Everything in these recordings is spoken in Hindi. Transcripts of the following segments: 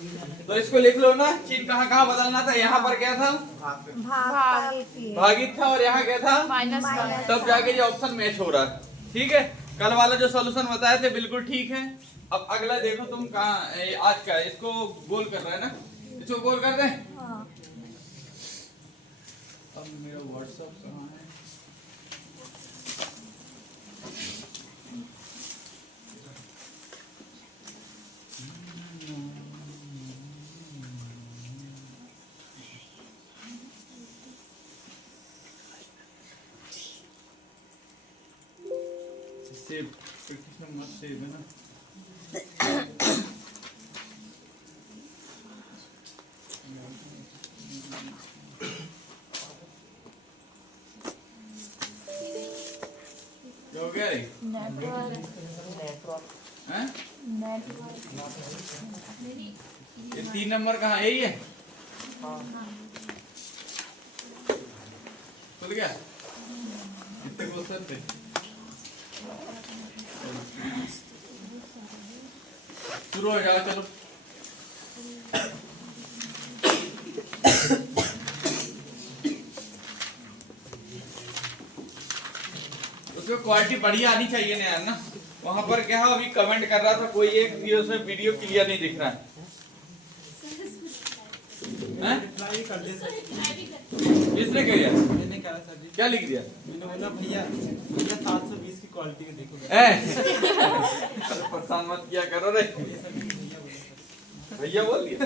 तो इसको लिख लो ना, चिन्ह कहाँ कहाँ बदलना था। यहाँ पर क्या था, भागित था, और यहाँ क्या था माइनस। तब जाके ये ऑप्शन मैच हो रहा है। ठीक है, कल वाला जो सॉल्यूशन बताए थे बिल्कुल ठीक है। अब अगला देखो तुम कहाँ, आज का इसको गोल कर रहा है ना, इसको गोल कर दें। अब मेरा व्हाट्सएप कहाँ है, सेव मत सेव है ना। क्या हो गया रे? हैं? ये 3 नंबर कहाँ, यही है? खुल गया? कितने क्वेश्चन थे? शुरू हो जाओ, चलो। उसमें क्वालिटी बढ़िया आनी चाहिए ना यार ना। वहां पर क्या है, अभी कमेंट कर रहा था कोई एक, उसमें वीडियो क्लियर नहीं दिख रहा है। किसने किया? मैंने कहा सर जी, क्या लिख दिया? मैंने बोला भैया 720 की क्वालिटी का देखो। परेशान मत किया करो रे, भैया बोल दिया।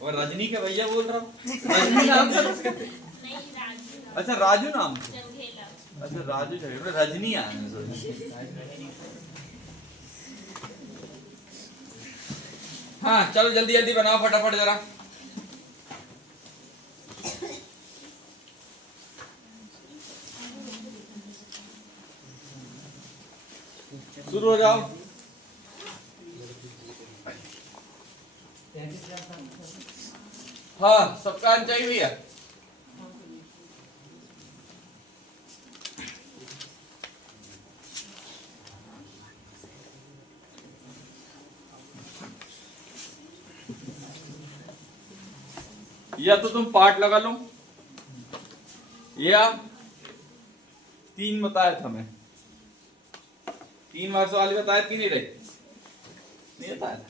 और रजनी का भैया बोल रहा हूँ। रजनी नाम था उसका? अच्छा राजू नाम था। अच्छा राजू झगड़े, रजनी आया। हाँ चलो जल्दी जल्दी बनाओ फटाफट जरा। शुरू हो जाओ। हाँ सबका आना चाहिए भैया। या तो तुम पार्ट लगा लो, या 3 बताया था मैं, 3 मार्क्स वाली बताया थी नहीं रही, नहीं बताया था।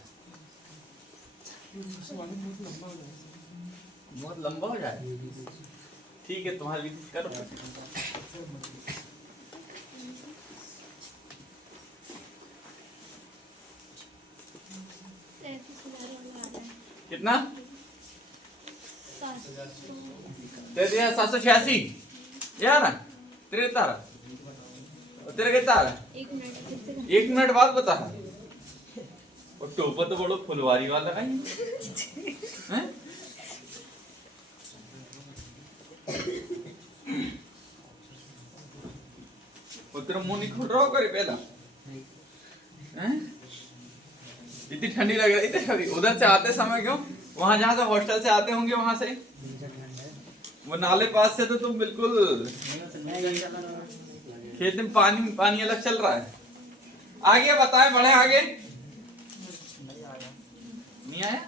बहुत लंबा हो जाए। ठीक है तुम्हारी करो। कितना? 786 यार, तेरे तारा तेरे कितना आ रहा है? 1 मिनट बाद बता। और टोपा तो बड़ो फुलवारी वाला है हैं? तेरा मुंह नहीं खुल रहा होगा रे पहला हैं? इतनी ठंडी लग रही थी अभी उधर से आते समय, क्यों वहां जहाँ से हॉस्टल से आते होंगे वहां से, वो नाले पास से तो तुम बिल्कुल खेत में पानी पानी अलग चल रहा है। आगे बताएं, बढ़े आगे। नहीं आया?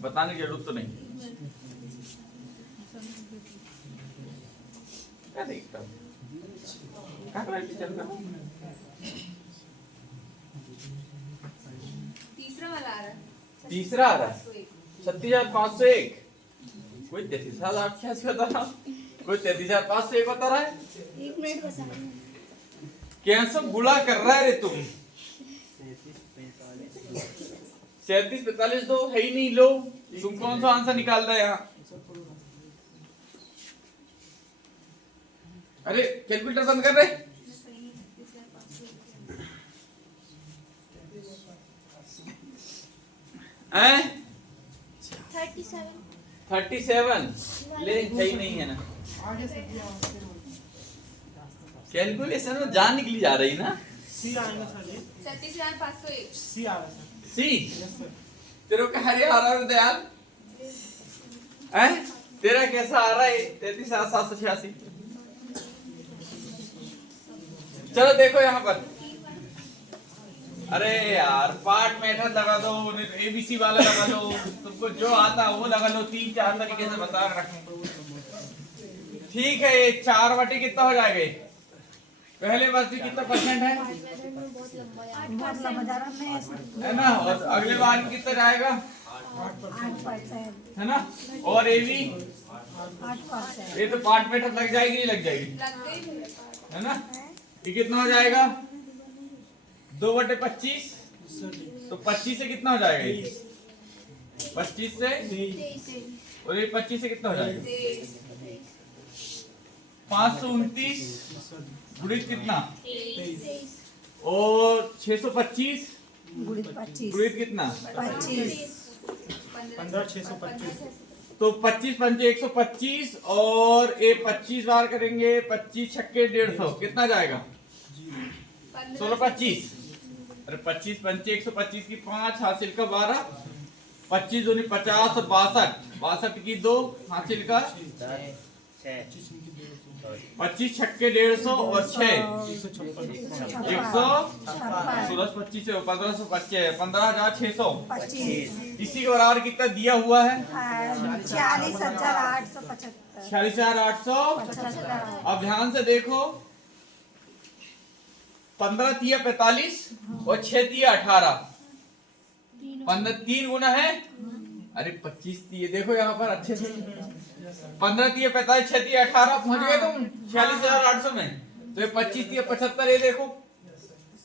बताने की जरूरत तो नहीं। क्या देखता हूँ, क्या चल रहा है? तीसरा वाला आ रहा है। तीसरा आ रहा है 36,501। कोई 33,886 बता रहा, कोई 33,501 बता रहा है। 1 मिनट बचा। कैसे गुला कर रहा है रे तुम? 37,45 दो है ही नहीं। लो तुम कौन सा आंसर निकाल रहे यहाँ? अरे कैलकुलेटर बंद कर रहे। हैं? 37 ले सही नहीं है ना। कैलकुलेशन में जान निकली जा रही ना। सी आएगा सर जी। 37,501 सी आ रहा सर। सी यस सर। तेरे का हरे आ रहा है दयाल हैं? तेरा कैसा आ रहा है? 33,786। चलो देखो यहाँ पर, अरे यार पार्ट मेथड लगा दो, एबीसी वाला लगा दो, तुमको जो आता है वो लगा लो, 3-4 तरीके से बता रखूं। ठीक है, ये 4/, कितना हो जाएगा? पहले वर्ष में कितना परसेंट है? बहुत लंबा है ना, और अगले बार में कितना जाएगा? 8%। है ना, और ये भी 8%। ये तो पार्ट मेथड लग जाएगी, नहीं लग जाएगी? लग गई। है ना, ये कितना हो जाएगा? 2/25, तो 25 से कितना हो जाएगा ये? 25 से, और ये 25 से कितना हो जाएगा? 529 गुणित कितना? और 625 गुणित 25। गुणित कितना? 25। 15,625। तो 25 पंचे 125, और ये 25 बार करेंगे, 25 छक्के 150, कितना जाएगा? 16-25। अरे 25 पंचे 125 की 5 हासिल का 12, 25 दूनी 50 और 62 की 2 हासिल का 25 छक्के 150 और 6 100 16 25 से 15,600। 25। इसी के बराबर कितना दिया हुआ है? 46,875। 46,875। अब ध्यान से देखो, 15 तिया 45 और 6 तिया 18, 15 3 गुना है, अरे 25 तिये देखो यहाँ पर अच्छे से, 15 तिया 45, 6 तिया 18, पहुंच गए तुम 46,800 में। तो ये 25 तिया 75, ये देखो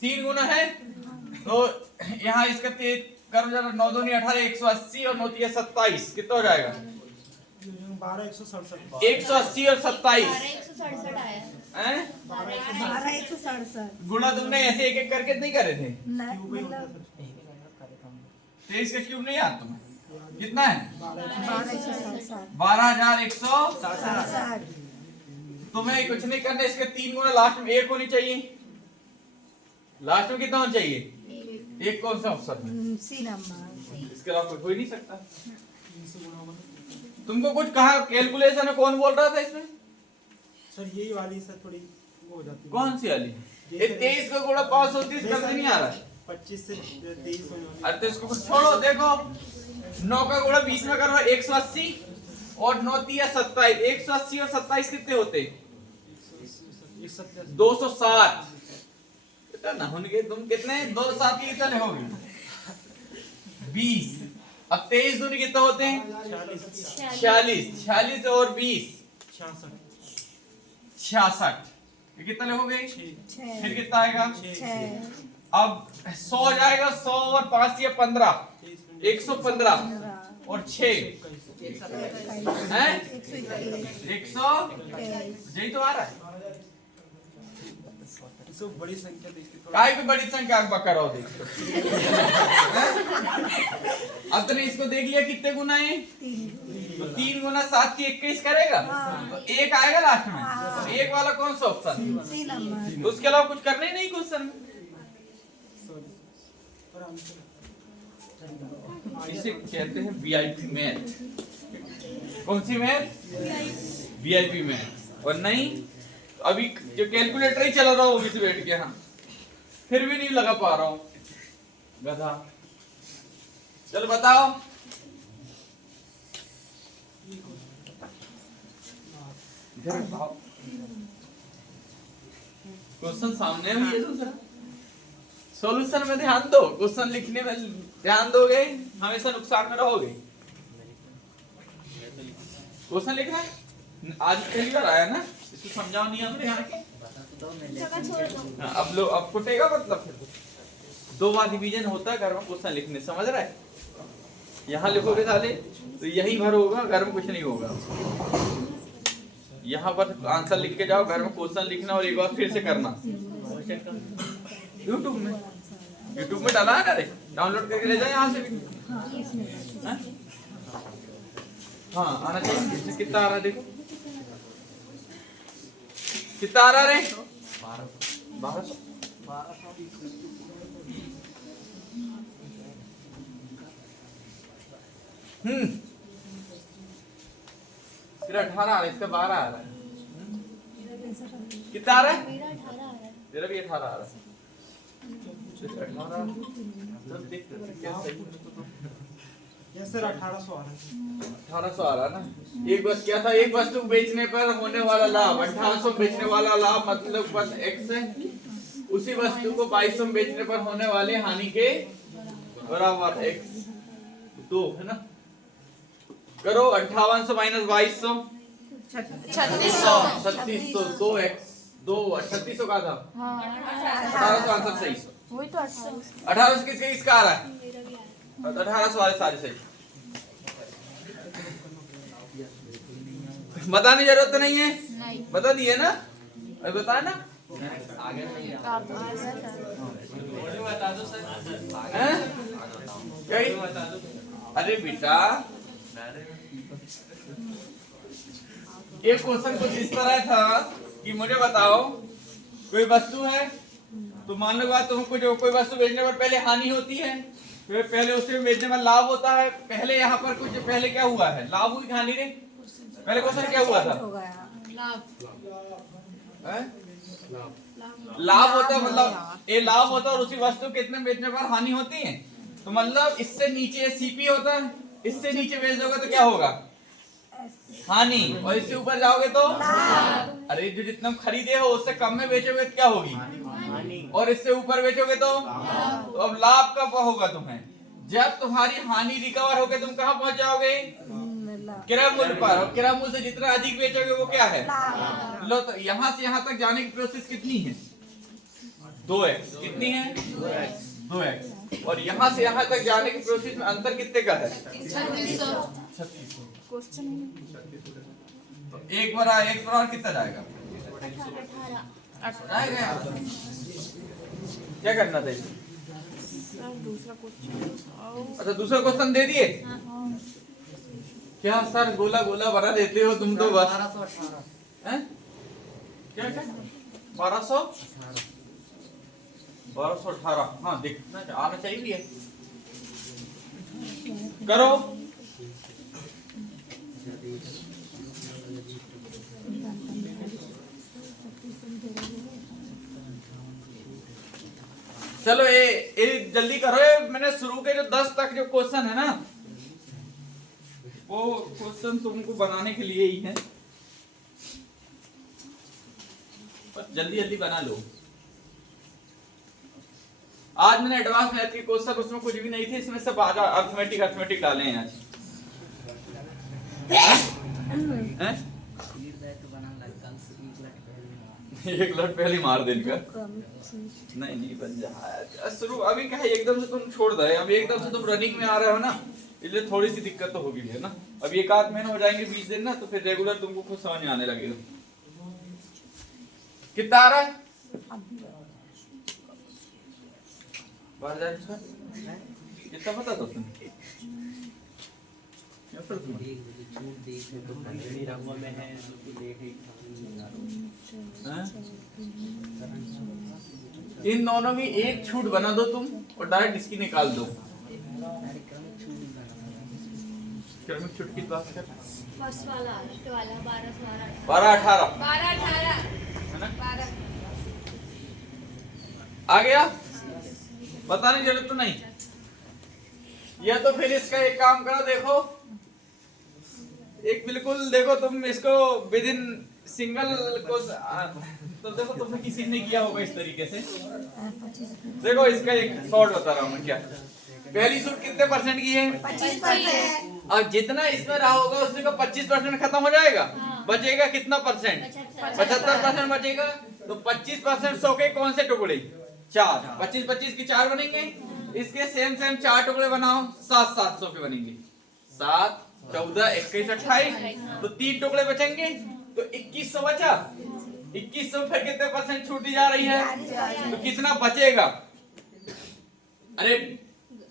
3 गुना है, तो यहाँ इसका करो जरा, 9 दूनी 18, 180 और 9 तिया 27, कितना हो जाएगा? 12,167। 180 और 27 167 आया। हैं? 12,167। गुणा तुमने ऐसे एक एक करके नहीं करे थे? मतलब 23 का क्यूब नहीं याद तुम्हें? कितना है? 12,167। 12,167। तुम्हें कुछ नहीं करना, इसके 3 गुना लास्ट में 1 होनी चाहिए। लास्ट में कितना होना चाहिए? 1। कौन सा ऑप्शन है? C number. इसके अलावा कोई हो ही नहीं सकता। तुमको कुछ कहा कैलकुलेशन में, कौन बोल रहा था इसमें? सर यही वाली सर थोड़ी वो हो जाती है। कौन सी वाली? ये 23 का गुणा 530 करते नहीं आ रहा है। 25 से 23 हो जाती अरे तो इसको कुछ छोड़ो, देखो 9 का गुणा 20 में करो 180, और 9 तिया 27, 180 और 27 कितने होते? 260। बेटा ना होंगे तुम कितने? 2 7 की कितने होगी? 20। अब 23 दूनी कितना होते हैं? 46। 46 और 20 66। ये कितने हो गए? फिर कितना आएगा? 6। अब 100 हो जाएगा, 100 और 5 या 15, 115 और 6 हैं? 100, यही तो आ रहा है। इसको बड़ी संख्या देखते थोड़ा। काय की बड़ी संख्या करो देख। अब तुमने इसको देख लिया कितने गुना है? 3। तो 3 गुना 7 की 21 करेगा, तो 1 आएगा लास्ट में। तो 1 वाला कौन सा ऑप्शन? सी नंबर। तो उसके अलावा कुछ करना ही नहीं क्वेश्चन में। इसे कहते हैं वीआईपी मैथ। कौन सी मैथ? VIP math. और नहीं अभी जो कैलकुलेटर ही चला रहा हूँ से बैठ के, हाँ फिर भी नहीं लगा पा रहा हूँ, गधा। चल बताओ, इधर बताओ, क्वेश्चन सामने में है तो सॉल्यूशन में ध्यान दो, क्वेश्चन लिखने में ध्यान दोगे हमेशा नुकसान में रहोगे। क्वेश्चन लिखना है, आज पहली बार आया ना, इसको समझाओ नियम में यहाँ के। जगह छोड़ दो। हाँ, अब लो, अब कुटेगा मतलब फिर 2 बार डिवीजन होता है घर में क्वेश्चन लिखने, समझ रहा है? यहाँ लिखोगे साले तो यही भर होगा, घर में कुछ नहीं होगा। यहाँ पर आंसर लिख के जाओ, घर में क्वेश्चन लिखना और एक बार फिर से करना। यूट्यूब में डाला है ना रे, डाउनलोड करके ले जाओ यहाँ से भी। हाँ आना चाहिए। इसमें कितना आ रहा है देखो, कितना आ रहा रे? 1200। फिर 18 आ रहा है, इसका 12 आ रहा है। कितना आ रहा है? मेरा 18 आ रहा है। तेरा भी 18 18 आ रहा है। 18 तब देखते हैं क्या सही ये सर 1800 आ रहा है। 1800 आ रहा ना। एक बस क्या था, एक वस्तु बेचने पर होने वाला लाभ 1800 बेचने वाला लाभ मतलब बस x है, उसी वस्तु को 2200 बेचने पर होने वाली हानि के बराबर x 2 है ना। करो 5800 माइनस 2200 3600 2x 2 3600 का था 1800 आंसर सही। वही तो 1800 1800 किसका आ रहा है? मेरा भी आया। 1800 वाले सारे सही। बताने की जरूरत तो नहीं है, नहीं बता दिए ना, अभी बताया ना। आप बता दो सर। हैं? क्या ही? अरे बेटा एक क्वेश्चन कुछ इस तरह था कि मुझे बताओ कोई वस्तु है तो मान लो बात तुमको जो कोई वस्तु बेचने पर पहले हानि होती है, फिर पहले उसे बेचने पर लाभ होता है। पहले यहाँ पर कुछ पहले क्या हुआ है, लाभ हुई हानि रे? पहले क्वेश्चन क्या हुआ था? हो गया। हैं? लाभ होता है, मतलब ये लाभ होता है और उसी वस्तु कितने बेचने पर हानि होती है। तो मतलब इससे नीचे सीपी होता है, इससे नीचे बेच दोगे तो क्या होगा, हानि, और इससे ऊपर जाओगे तो अरे जो जितना खरीदे हो उससे कम में बेचोगे तो क्या होगी, और इससे ऊपर बेचोगे तो अब लाभ कब होगा तुम्हें, जब तुम्हारी हानि रिकवर होकर तुम कहाँ पहुंच जाओगे, क्रय मूल्य पर। और क्रय मूल्य से जितना अधिक बेचोगे वो क्या है, लो। तो यहाँ से यहाँ तक जाने की प्रोसेस कितनी है, 2x। कितनी है, 2x। और यहाँ से यहाँ तक जाने की प्रोसेस में अंतर कितने का है, 3600। तो एक बार कितना जाएगा, 18 आएगा। क्या करना था, अच्छा दूसरा क्वेश्चन दे दिए क्या सर, गोला गोला बना देते हो तुम तो बस। 1218 क्या क्या 1218 हाँ देखना आना चाहिए। करो चलो ये जल्दी करो, ये मैंने शुरू के जो 10 तक जो क्वेश्चन है ना वो क्वेश्चन तुमको बनाने के लिए ही है, जल्दी जल्दी बना लो। आज मैंने एडवांस मैथ के क्वेश्चन उसमें कुछ भी नहीं थे, इसमें सब अर्थमेटिक डाले हैं आज। हैं? 1 लट पहले मार देने का नहीं बन जाए शुरू। अभी क्या है एकदम से तुम छोड़ दे, अभी एकदम से तुम रनिंग में आ रहे हो ना, इसलिए थोड़ी सी दिक्कत तो होगी है ना। अभी 1-8 महीने हो जाएंगे 20 दिन ना, तो फिर रेगुलर तुमको खुद समझ में आने लगेगा। कितना आ रहा है, बाहर जाए कितना पता था तुम्हें, इन दोनों में एक छूट बना दो तुम और डायरेक्ट इसकी निकाल दो। क्रमिक छूट की बात कर, फर्स्ट वाला 12-18 है ना, आ गया, बताने की जरूरत तो नहीं। या तो फिर इसका एक काम करो, देखो एक बिल्कुल देखो तुम इसको विद इन सिंगल को तो देखो तुमने किसी ने किया होगा इस तरीके से। देखो इसका एक शॉर्ट बता रहा हूँ मैं, क्या पहली सूट कितने परसेंट की है, 25%। और जितना इसमें रहा होगा उसमें का 25% खत्म हो जाएगा, बचेगा कितना परसेंट, 75% बचेगा। तो 25% 100 के कौन से टुकड़े, 4, 25 की 4 बनेंगे। इसके सेम 4 टुकड़े बनाओ, 700 के बनेंगे, 7, 14, 21, 28, तो 3 टुकड़े बचेंगे, तो 2100 बचा। 2100 फिर कितने परसेंट छूट दी जा रही है, तो कितना बचेगा, अरे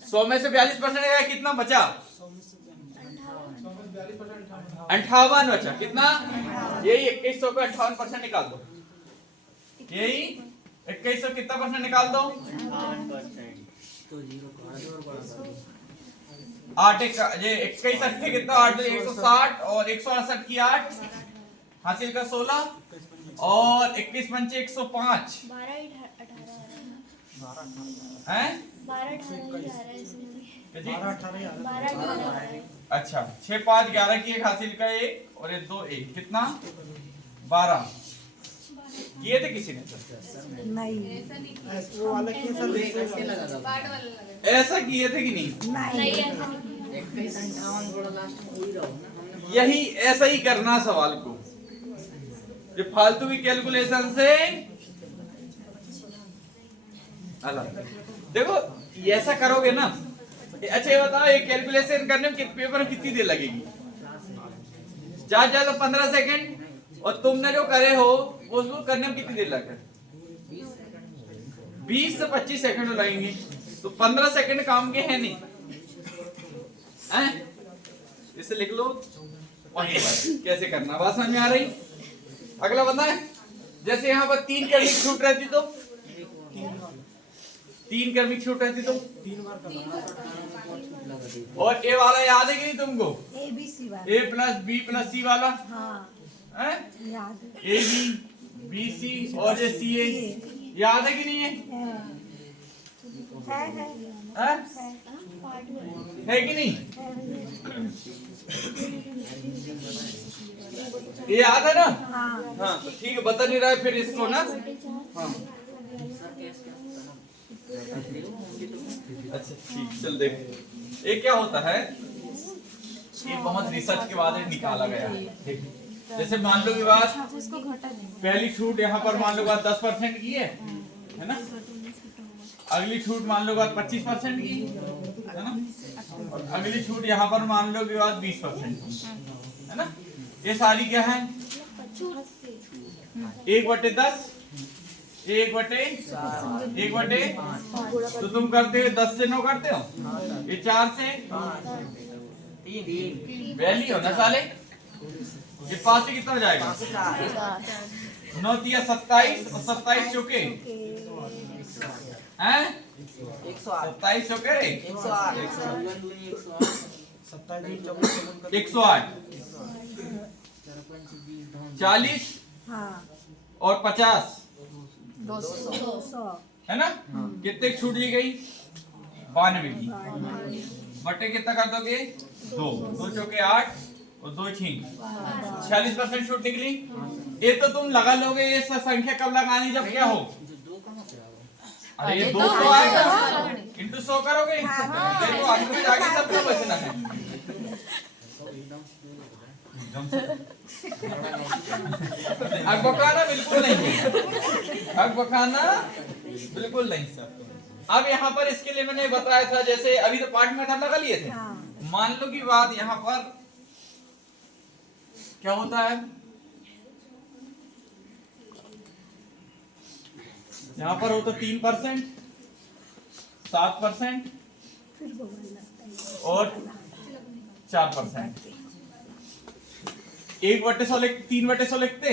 100 में से 42% है, कितना बचा, 58 बचा। कितना, यही 2100 का 58% निकाल दो, यही 2100 कितना परसेंट निकाल दो, 8 ये 21 8 कितना, 8 160 और 168 की 8 हासिल का 16 और 21 पंचे 105 हैं? 12-18 अच्छा 6 5 11 की एक हासिल का एक और ये 2 1 कितना 12 किए थे किसी ने नहीं वो वाला की सर ऐसा किए थे कि नहीं नहीं यही ऐसा ही करना सवाल को ये फालतू की कैलकुलेशन से अलग देखो ये ऐसा करोगे ना अच्छा ये बताओ ये कैलकुलेशन करने में पेपर में कितनी देर लगेगी ज्यादा 15 सेकंड और तुमने जो करे हो उसको करने में कितनी देर लगेगी 20 से 25 सेकंड लगेंगे तो 15 सेकंड काम के हैं नहीं हैं इसे लिख लो वही बात कैसे करना बात समझ में आ रही अगला बंदा है जैसे यहाँ पर 3 क्रमिक छूट रहती तो 3 क्रमिक छूट रहती तो 3 बार करना और ए वाला याद है कि नहीं तुमको ABC वाला ए प्लस बी प्लस सी वाला हाँ है याद ए बी बी सी और ये सी ए याद है कि नहीं है है है कि नहीं ये याद है ना हाँ हाँ तो ठीक है बता नहीं रहा है फिर इसको ना हाँ अच्छा ठीक चल देख ये क्या होता है ये बहुत रिसर्च के बाद ये निकाला गया है ठीक जैसे मान लो कि बात पहली छूट यहाँ पर मान लो बात 10% की है ना अगली छूट मान लो बात 25% की है ना और अगली छूट यहाँ पर मान लो कि बात 20% की है ना ये सारी क्या है 1/10 1/1 तो तुम करते हो 10 से 9 करते हो ये 4 से 3 वैली हो ना साले ये 5 से कितना हो जाएगा 9 तिया 27 और 27 चौके हैं 27 चौके 108 40 हाँ और 50 200 है ना कितने की छूट दी गई 92 की बटे कितना कर दोगे 2 चौके 8 और 2 छीन 46% छूट निकली ये तो तुम लगा लोगे ये संख्या कब लगानी जब क्या हो अरे ये 200 आएगा इंटू 100 करोगे देखो अंक में जाके सबका बचना है अग बकाना बिल्कुल नहीं है अग बकाना बिल्कुल नहीं सर अब यहाँ पर इसके लिए मैंने बताया था जैसे अभी तो पार्ट में लगा लिए थे मान लो की बात यहाँ पर क्या होता है यहाँ पर होता 3% 7% और 4% 1/100 3/100 लिखते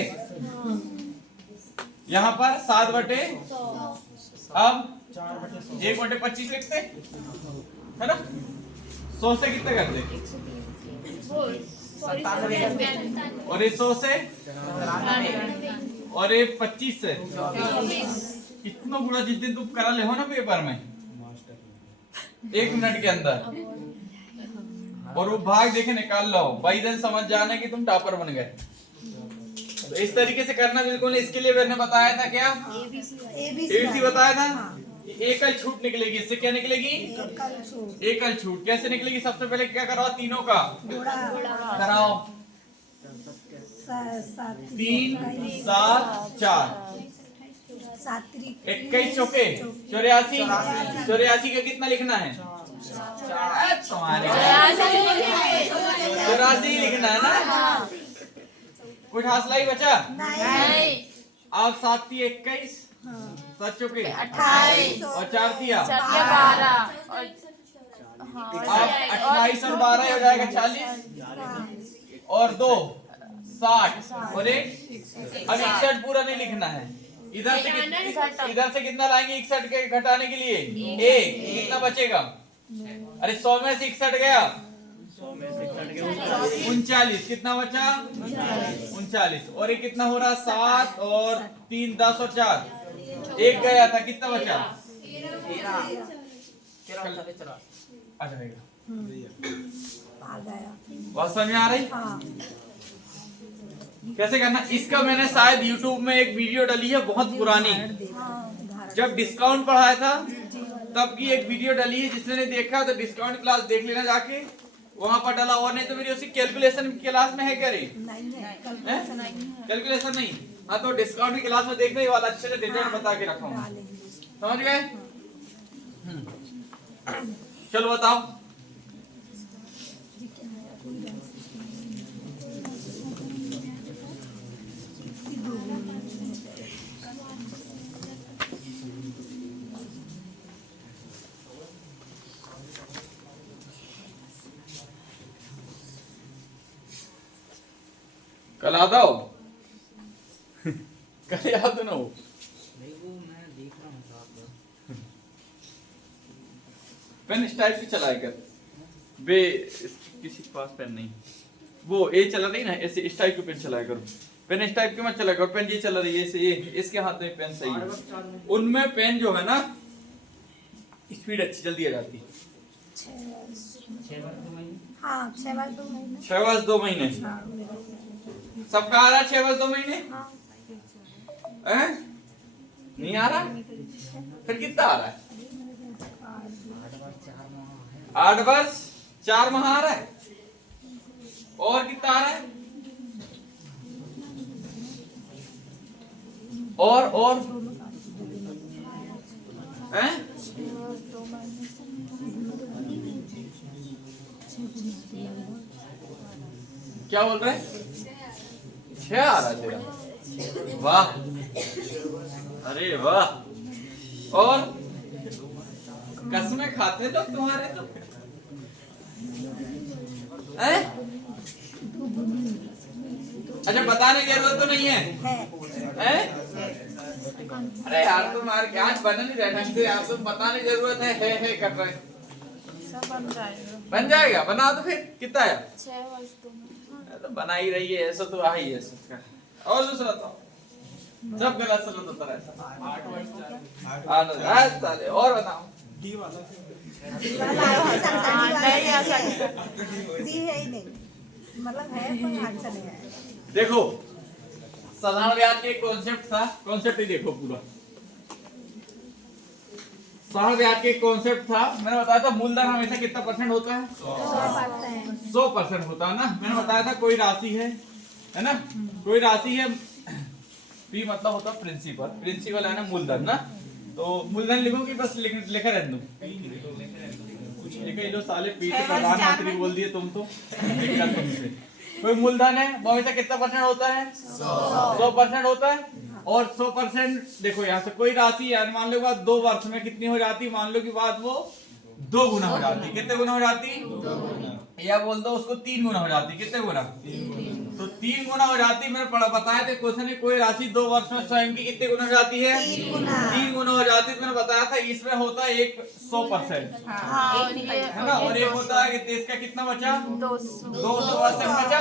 यहाँ पर 7/100 अब 1/25 लिखते है ना 100 से कितने करते और ये 100 से और ये 25 से इतना बुरा जिस दिन तुम करा ले हो ना पेपर में 1 मिनट के अंदर और वो भाग देखे निकाल लो भाई दिन समझ जाना कि तुम टॉपर बन गए तो इस तरीके से करना बिल्कुल इसके लिए मैंने बताया था क्या ABC बताया था एकल छूट निकलेगी इससे क्या निकलेगी एकल छूट कैसे निकलेगी सबसे पहले क्या कराओ तीनों का कराओ 3 7 4 21 चौके 84 का कितना लिखना है 84 लिखना है ना कुछ हासिल ही बचा नहीं आप 7 थी 21 7 चौके 28 और 4 दिया 12 आप 28 और 12 हो जाएगा 40 और 2 60 और 1 अब 61 पूरा नहीं लिखना है इधर से कितना लाएंगे 61 के घटाने के लिए 1 कितना बचेगा अरे 100 में से 61 गया 39 कितना बचा 39 39 और ये कितना हो रहा है 7 और 3 10 और 4 एक गया था कितना बचा आ जाएगा। आ गया। बात समझ में आ रही हाँ कैसे करना इसका मैंने शायद YouTube में एक वीडियो डाली है बहुत पुरानी हाँ जब डिस्काउंट बढ़ाया था तब की एक वीडियो डाली है जिसने नहीं देखा तो डिस्काउंट क्लास देख लेना जाके वहां पर डाला और नहीं तो मेरी उसी कैलकुलेशन क्लास में है क्या रे नहीं है कैलकुलेशन नहीं हाँ तो डिस्काउंट की क्लास में देखने वाला अच्छे से डिटेल बता के रखा हूँ समझ गए चलो बताओ कल आ जाओ कल याद ना हो पेन इस टाइप की चलाए कर बे किसी के पास पेन नहीं वो ए चला रही ना ऐसे इस टाइप की पेन चलाया करो पेन इस टाइप की मत चलाया करो पेन ये चला रही है ऐसे ये इसके हाथ में पेन सही है उनमें पेन जो है ना स्पीड अच्छी जल्दी आ जाती हाँ 6 बार 2 महीने 6 वर्ष 2 महीने सबका आ रहा है 6 वर्ष 2 महीने हैं? नहीं आ रहा फिर कितना आ रहा है 8 वर्ष 4 माह आ रहा है और कितना आ रहा है और हैं? क्या बोल रहे हैं 6 आ रहा है तेरा वाह अरे वाह और कसमें खाते लोग तुम्हारे तो हैं? अच्छा बताने की जरूरत तो नहीं है हैं? अरे यार तुम्हारे क्या आज बना नहीं रहा ढंग से यार तुम बताने की जरूरत है कर रहे सब बन जाएगा बना तो फिर कितना है 6 वर्ष 2 महीने तो बना ही रही है ऐसा तो आ ही है सबका और दूसरा तो सब गलत सलत होता रहता 8 वर्ष 8 साल और बताओ डी वाला नहीं आ सकता दी है ही नहीं मतलब है कोई आंसर नहीं है देखो साधारण ब्याज के कॉन्सेप्ट था कॉन्सेप्ट ही देखो पूरा साधारण ब्याज के कॉन्सेप्ट था मैंने बताया था मूलधन हमेशा कितना परसेंट होता है 100% होता है ना मैंने बताया था कोई राशि है ना कोई राशि है पी मतलब होता है प्रिंसिपल है ना मूलधन ना तो मूलधन लिखो कि बस लिखा रह दूं लो साले पी से प्रधानमंत्री बोल दिए तुम तो दिक्कत तुमसे कोई मूलधन है वो हमेशा कितना परसेंट होता है 100% होता है और 100% देखो यहाँ से कोई राशि यार मान लो बात 2 वर्ष में कितनी हो जाती मान लो की बात वो 2 गुना हो जाती कितने गुना हो जाती या बोल दो उसको 3 गुना हो जाती कितने गुना तो 3 गुना हो जाती मैंने पढ़ा बताया था क्वेश्चन में कोई राशि 2 वर्ष में स्वयं की कितने गुना हो जाती है 3 गुना हो जाती है मैंने बताया था इसमें होता है 100% है ना और एक होता है कि देश का कितना बचा 200% बचा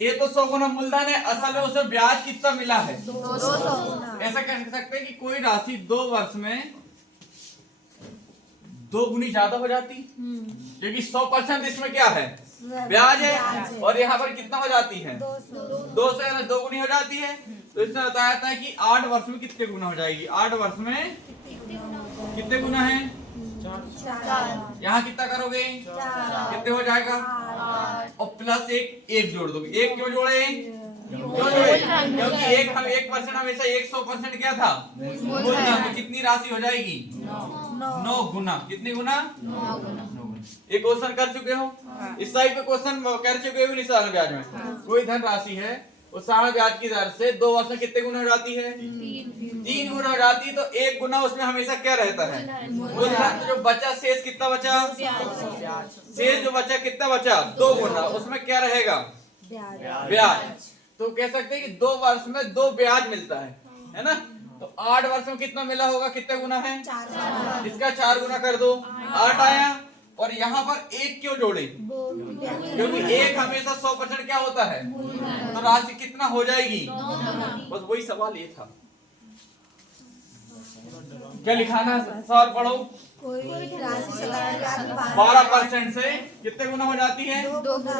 ये तो 100 गुना मूलधन है असल में उसमें ब्याज कितना मिला है 200 ऐसा कह सकते हैं कि कोई राशि 2 वर्ष में 2 गुनी ज्यादा हो जाती क्योंकि 100% इसमें क्या है ब्याज है और यहाँ पर कितना हो जाती है 200 है 2 गुनी हो जाती है तो इसने बताया था कि 8 वर्ष में कितने गुना हो जाएगी 8 वर्ष में कितने गुना है यहाँ कितना करोगे कितने हो जाएगा और प्लस एक जोड़ दोगे एक क्यों जोड़े क्यों जोड़े क्योंकि 1% हमेशा 100% क्या था मूलधन तो कितनी राशि हो जाएगी 9 गुना कितनी गुना 9 गुना एक क्वेश्चन कर चुके हो इस टाइप के क्वेश्चन कर चुके हो साधारण ब्याज में कोई धन राशि है उस साधारण ब्याज की दर से 2 वर्ष में कितने गुना हो जाती है 3 गुना हो जाती है तो 1 गुना उसमें हमेशा क्या रहता है मूलधन जो बचा शेष कितना बचा शेष जो बचा कितना बचा 2 गुना उसमें क्या रहेगा ब्याज तो कह सकते हैं कि 2 वर्ष में 2 ब्याज मिलता है ना तो 8 वर्ष में कितना मिला होगा कितने गुना है इसका 4 गुना कर दो 8 आया और यहाँ पर एक क्यों जोड़े? क्योंकि एक हमेशा 100% क्या होता है? तो राशि कितना हो जाएगी? बस वही सवाल ये था। क्या लिखाना है? सवाल पढ़ो। कोई राशि 12% से कितने गुना हो जाती है? 2 गुना।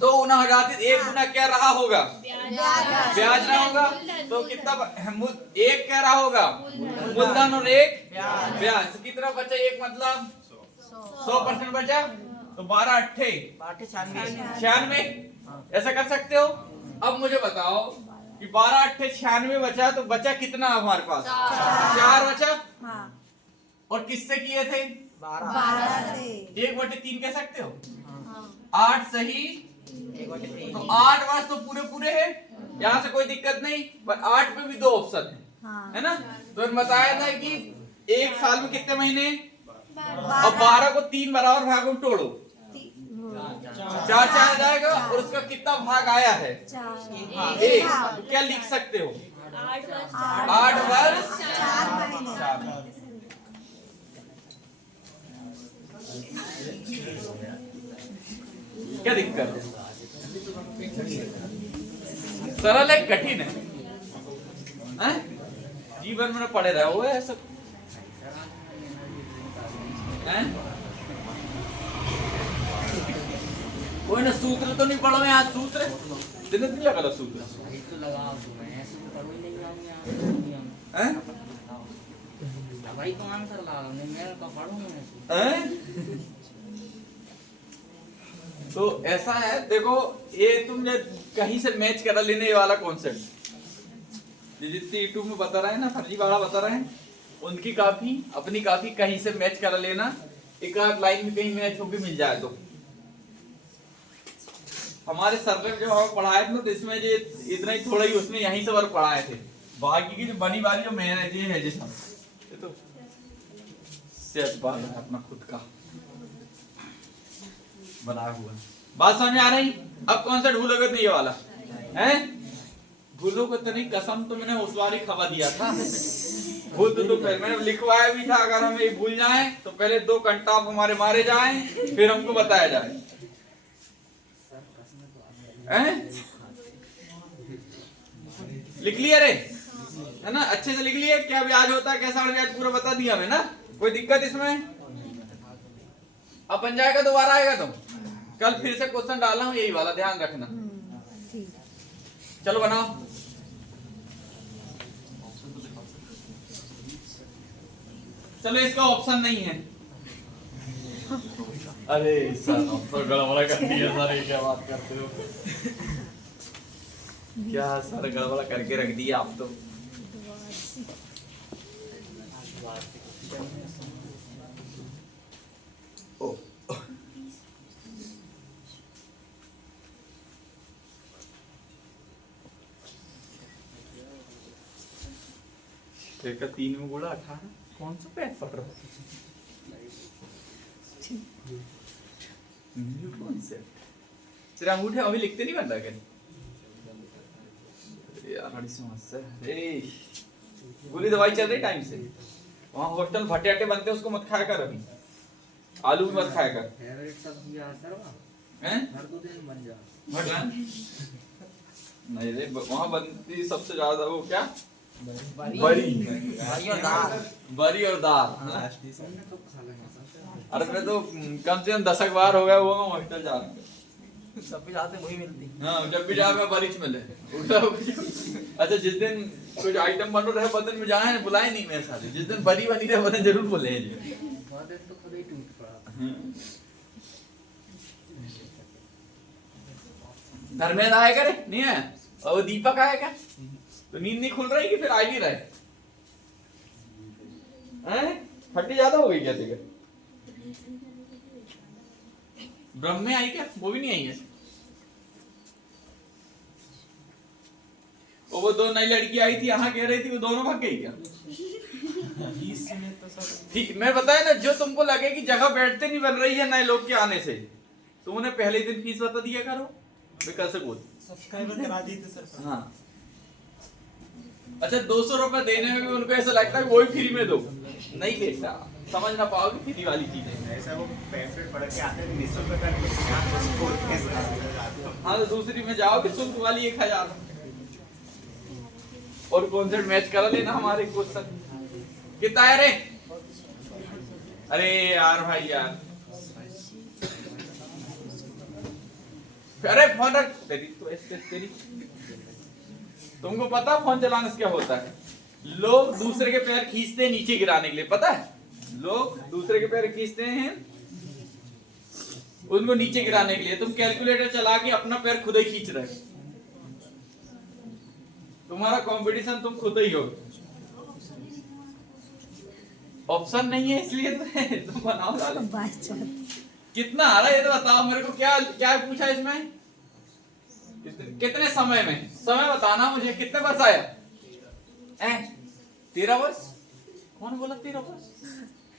2 गुना हो जाती है। 1 गुना क्या रहा होगा? ब्याज रहा होगा। तो कितना एक क्या रहा होगा? मूलधन और एक ब्याज। तो कितना बचा? एक मतलब 100% बचा। तो 12 अट्ठे 96। ऐसा कर सकते हो। अब मुझे बताओ कि 12 अट्ठे 96 बचा, तो बचा कितना हमारे पास? 4 बचा। हाँ। और किससे किए थे? 12 से। 1/3 कह सकते हो। 8 सही। तो 8 बार तो पूरे पूरे है, यहाँ से कोई दिक्कत नहीं। पर 8 में भी 2 ऑप्शन है, हाँ। है ना? तो बताया था कि एक साल में कितने महीने? अब 12 को 3 बराबर भागों में तोड़ो, 4 आ जाएगा। और उसका कितना भाग आया है? 1। तो क्या लिख सकते हो? 8 वर्ष 4 महीने। क्या दिक्कत है? सरल है कठिन है? हैं? जीवन में पड़े रहे हुए ऐसा हैं? कोई ना सूत्र तो नहीं पढ़ो यहाँ। सूत्र दिन नहीं लगा सूत्र हैं? भाई को आंसर लगा नहीं, मेरा तो पढ़ूंगा हैं? तो ऐसा है, देखो ये तुमने कहीं से मैच करा लेने ये वाला कॉन्सेप्ट जितनी यूट्यूब में बता रहे हैं ना, फर्जीवाड़ा बता रहे हैं, उनकी काफी अपनी काफी कहीं से मैच करा लेना। एक आध लाइन में कहीं मैच होके मिल जाए तो। हमारे सर ने जो हमें पढ़ाए थे ना, तो इसमें जो इतना ही थोड़ा ही उसमें यहीं से वर्ग पढ़ाए थे। बाकी की जो बड़ी वाली जो मेहनत ये है जैसा ये तो सेट बात है अपना खुद का बनाया हुआ। बात समझ में आ रही? अब कौन सा भूलोगे नहीं ये वाला है? भूलोगे तो नहीं, कसम तो मैंने उस बार ही खबर दिया था। भूल तो फिर मैंने लिखवाया भी था, अगर हम ये भूल जाएं तो पहले 2 कंटाप हमारे मारे जाएं, फिर हमको बताया जाए। हैं? लिख लिया रे, है ना? अच्छे से लिख लिया। क्या ब्याज होता है, कैसा ब्याज, पूरा बता दिया हमें ना। कोई दिक्कत इसमें? अब बन जाएगा, दोबारा आएगा तुम। कल फिर से क्वेश्चन डाला हूं यही वाला, ध्यान रखना। चलो बनाओ। चलो इसका ऑप्शन नहीं है। अरे सर तो गड़बड़ा कर दिया सर, क्या बात करते हो? क्या सर गड़बड़ा करके रख दिया आप तो। ओ का 3 में गुणा 18। कौन सा पैट पढ़ रहा है? New concept. तेरा अंगूठे अभी लिखते नहीं बन रहा क्या? यार बड़ी समस्या है। गोली दवाई चल रही टाइम से। वहाँ हॉस्टल भट्टे अट्टे बनते हैं, उसको मत खाया कर अभी। आलू भी मत खाया कर। फेवरेट सब्जी है सर हैं? हर 2 दिन बन जा। भटला नहीं रे, वहाँ बनती सबसे ज्यादा वो क्या? बरी और दाल। बरी और दाल। हमने तो खा लेंगे सर। अरे मैं तो कम से कम 10 बार हो गया वो हॉस्टल जा रहा हूँ। सब भी जाते वही मिलती। हाँ, जब भी जाए मैं बारिश मिले। अच्छा जिस दिन कुछ आइटम बन रहे बदन में जाए बुलाए नहीं मेरे साथ। जिस दिन बनी बनी रहे बदन जरूर बोले हैं जी। बदन तो खुद ही टूट पड़ा। धर्मेंद्र आया करे नहीं है, और वो दीपक आया क्या? तो नींद नहीं खुल रही कि फिर आ ही रहे हैं? फटी ज्यादा हो गई क्या तेरे? ब्रह्म में आई क्या? वो भी नहीं आई है। और वो 2 नई लड़की आई थी, यहाँ कह रही थी, वो दोनों भाग गई क्या? ठीक, मैं बताया ना, जो तुमको लगे कि जगह बैठते नहीं बन रही है नए लोग के आने से, तो उन्हें पहले दिन फीस बता दिया करो। मैं कल से बोल सब्सक्राइबर करा दी थी सर। हाँ। अच्छा 200 रुपए देने में भी उनको ऐसा लगता है वही फ्री में दो। नहीं बेटा, समझ ना पाओगे खेती वाली चीजें। ऐसा वो पैम्फलेट पढ़ के आते हैं निःशुल्क का नहीं। हाँ तो दूसरी में जाओगे शुल्क वाली 1000 और कॉन्सेप्ट मैच करा लेना हमारे क्वेश्चन। कितना है रे? अरे यार भाई यार, अरे फोन रख तेरी तो ऐसे तेरी। तुमको पता फोन चलाने से क्या होता है? लोग दूसरे के पैर खींचते हैं नीचे गिराने के लिए, पता है? लोग दूसरे के पैर खींचते हैं उनको नीचे गिराने के लिए। तुम कैलकुलेटर चला के अपना पैर खुद ही खींच रहे हो। तुम्हारा कंपटीशन तुम खुद ही हो। ऑप्शन नहीं है इसलिए तो है। तुम बनाओ साले। कितना आ रहा है ये तो बताओ मेरे को। क्या क्या पूछा इसमें? कितने समय में? समय बताना मुझे। कितने वर्ष आया? 13 वर्ष? कौन बोला 13 वर्ष?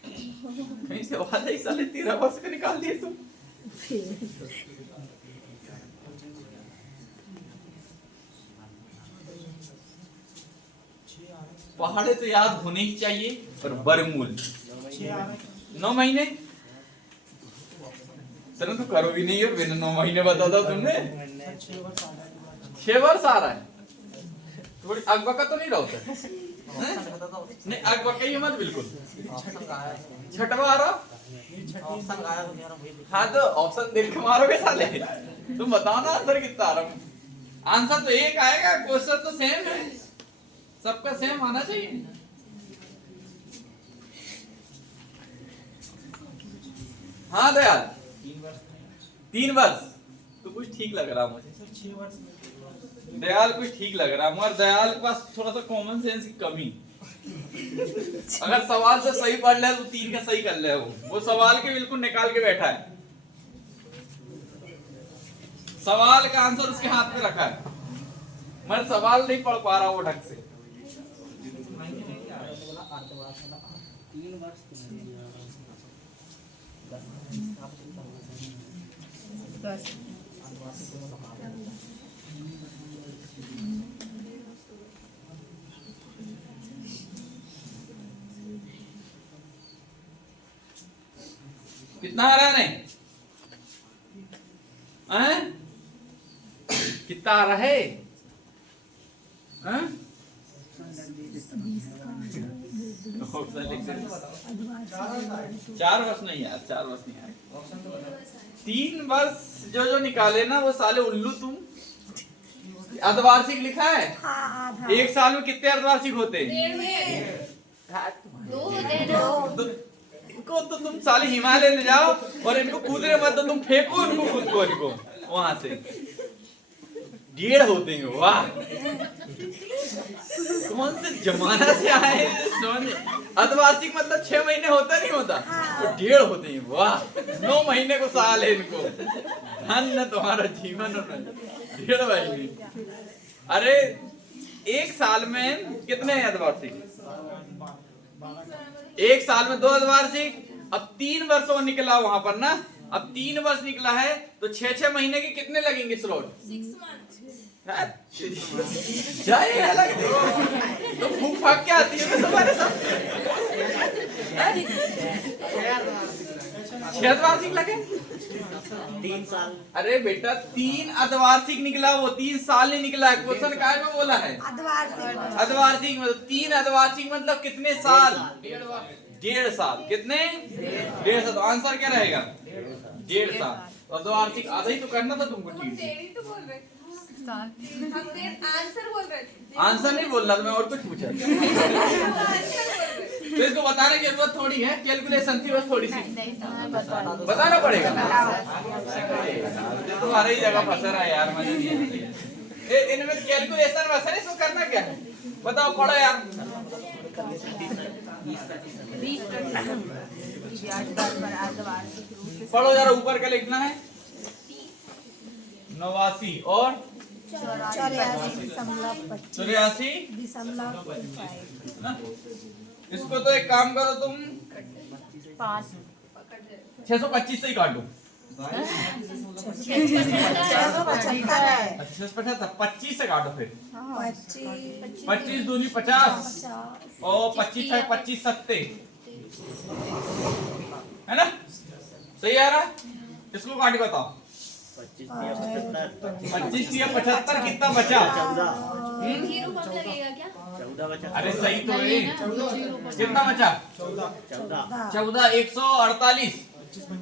कहीं से आवाज आई साले 13 वर्ष का निकाल दिए तुम। पहाड़े तो याद होने ही चाहिए। और बरमूल 9 महीने तेरा तो करो भी नहीं है। बिना 9 महीने बता दो तुमने। 6 वर्ष आ रहा है। थोड़ी अगबका तो नहीं रहता नहीं, अगबका ही मत बिल्कुल। छठवा आ रहा। हाँ तो ऑप्शन देख के मारोगे साले। तुम बताओ ना आंसर कितना आ रहा। आंसर तो एक आएगा, क्वेश्चन तो सेम है, सबका सेम आना चाहिए। हाँ दयाल 3 वर्ष तो कुछ ठीक लग रहा मुझे। 6 वर्ष दयाल कुछ ठीक लग रहा मगर दयाल के पास थोड़ा सा कॉमन सेंस की कमी। अगर सवाल से सही पढ़ ले तो 3 का सही कर ले। वो सवाल के बिल्कुल निकाल के बैठा है। सवाल का आंसर उसके हाथ में रखा है मगर सवाल नहीं पढ़ पा रहा वो ढंग से। 3 वर्ष कितना आ रहा है? कितना आ रहा है? 4 वर्ष नहीं यार, 4 वर्ष नहीं यार। 3 वर्ष जो निकाले ना वो साले उल्लू तुम। अर्धवार्षिक लिखा है। हाँ, एक साल में कितने अर्धवार्षिक होते हैं? इनको तो तुम साले हिमालय ले जाओ और इनको कूदने मत तो तुम फेंको इनको, खुद को इनको वहां से। 1.5 होते हैं। वाह कौन से जमाना से आए। अर्धवार्षिक मतलब 6 महीने होता नहीं होता तो 1.5 होते हैं। वाह 9 महीने को साल है इनको। धन्य तुम्हारा जीवन। 1.5 महीने। अरे एक साल में कितने अर्धवार्षिक? एक साल में 2 अर्धवार्षिक। अब 3 वर्ष वो निकला वहां पर ना। अब 3 वर्ष निकला है तो 6-6 महीने के कितने लगेंगे स्लॉट? 6 जाए अलग तो फूक फाक के आती है तुम्हारे साथ। 6 अर्धवार्षिक लगे 3 साल। अरे बेटा 3 अर्धवार्षिक निकला वो, 3 साल नहीं निकला है। क्वेश्चन काय में बोला है? अर्धवार्षिक मतलब 3 अर्धवार्षिक मतलब कितने साल? 1.5 साल। कितने? 1.5 साल। तो आंसर क्या रहेगा? 1.5 साल। अर्धवार्षिक आधा ही तो करना था तुमको। ठीक आंसर बोल रहे थे। आंसर नहीं बोलना तो मैं और कुछ पूछा। तो इसको बताने की जरूरत थोड़ी है, कैलकुलेशन थी बस थोड़ी सी। बताना पड़ेगा। तुम्हारे ही जगह फंसा रहा है यार, मजा नहीं है। इनमें कैलकुलेशन वैसा नहीं, इसको करना क्या है बताओ? पढ़ो यार। 20 पढ़ो यार, ऊपर क्या लिखना है? 89 और 84.25। इसको तो एक काम करो तुम 625 से ही काटो। 25 से काटो फिर। 25 दूनी 50 और 25 है 25 सत्ते है ना? सही आ रहा है? इसको काट के बताओ। 25 दिया 75 25 दिया 75, कितना बचा? 14 जीरो कम लगेगा क्या? 14 बचा। अरे सही तो है। कितना बचा? 14 14, 148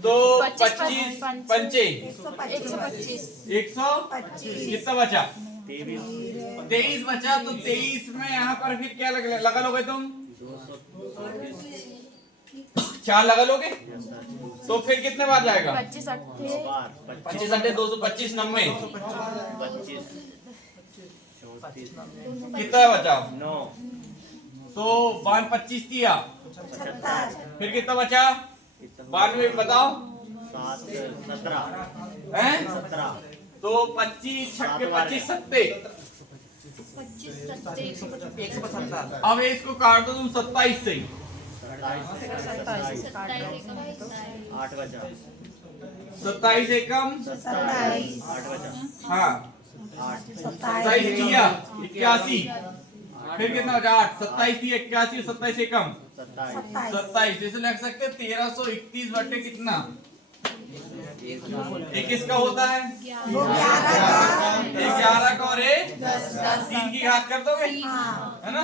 तो 25 पंचे 125 125, कितना बचा? 23 बचा। तो 23 में यहाँ पर फिर क्या लगा लोगे तुम? 4 लगा लोगे तो फिर कितने बार जाएगा? 25 अट्ठे 25 अट्ठे 225, 90 25 34 कितना बचा? 9 तो 25 दिया, 76 फिर कितना बचा? 92 बताओ 7 17 हैं? 17 तो 25 छक्के 25 सत्ते। 25 सत्ते 175 अब इसको काट दो तुम 27 से। 27 8 बचा 27 एकम 27 8 बचा हाँ 8 27 दिया 81, फिर कितना बचा? 8 27 दिया 81, 27 एकम 27 27। जैसे लग सकते 1331 बटे कितना? ये किसका होता है? वो 11 का 11 का और ये 3 की घात कर दोगे, हाँ है ना?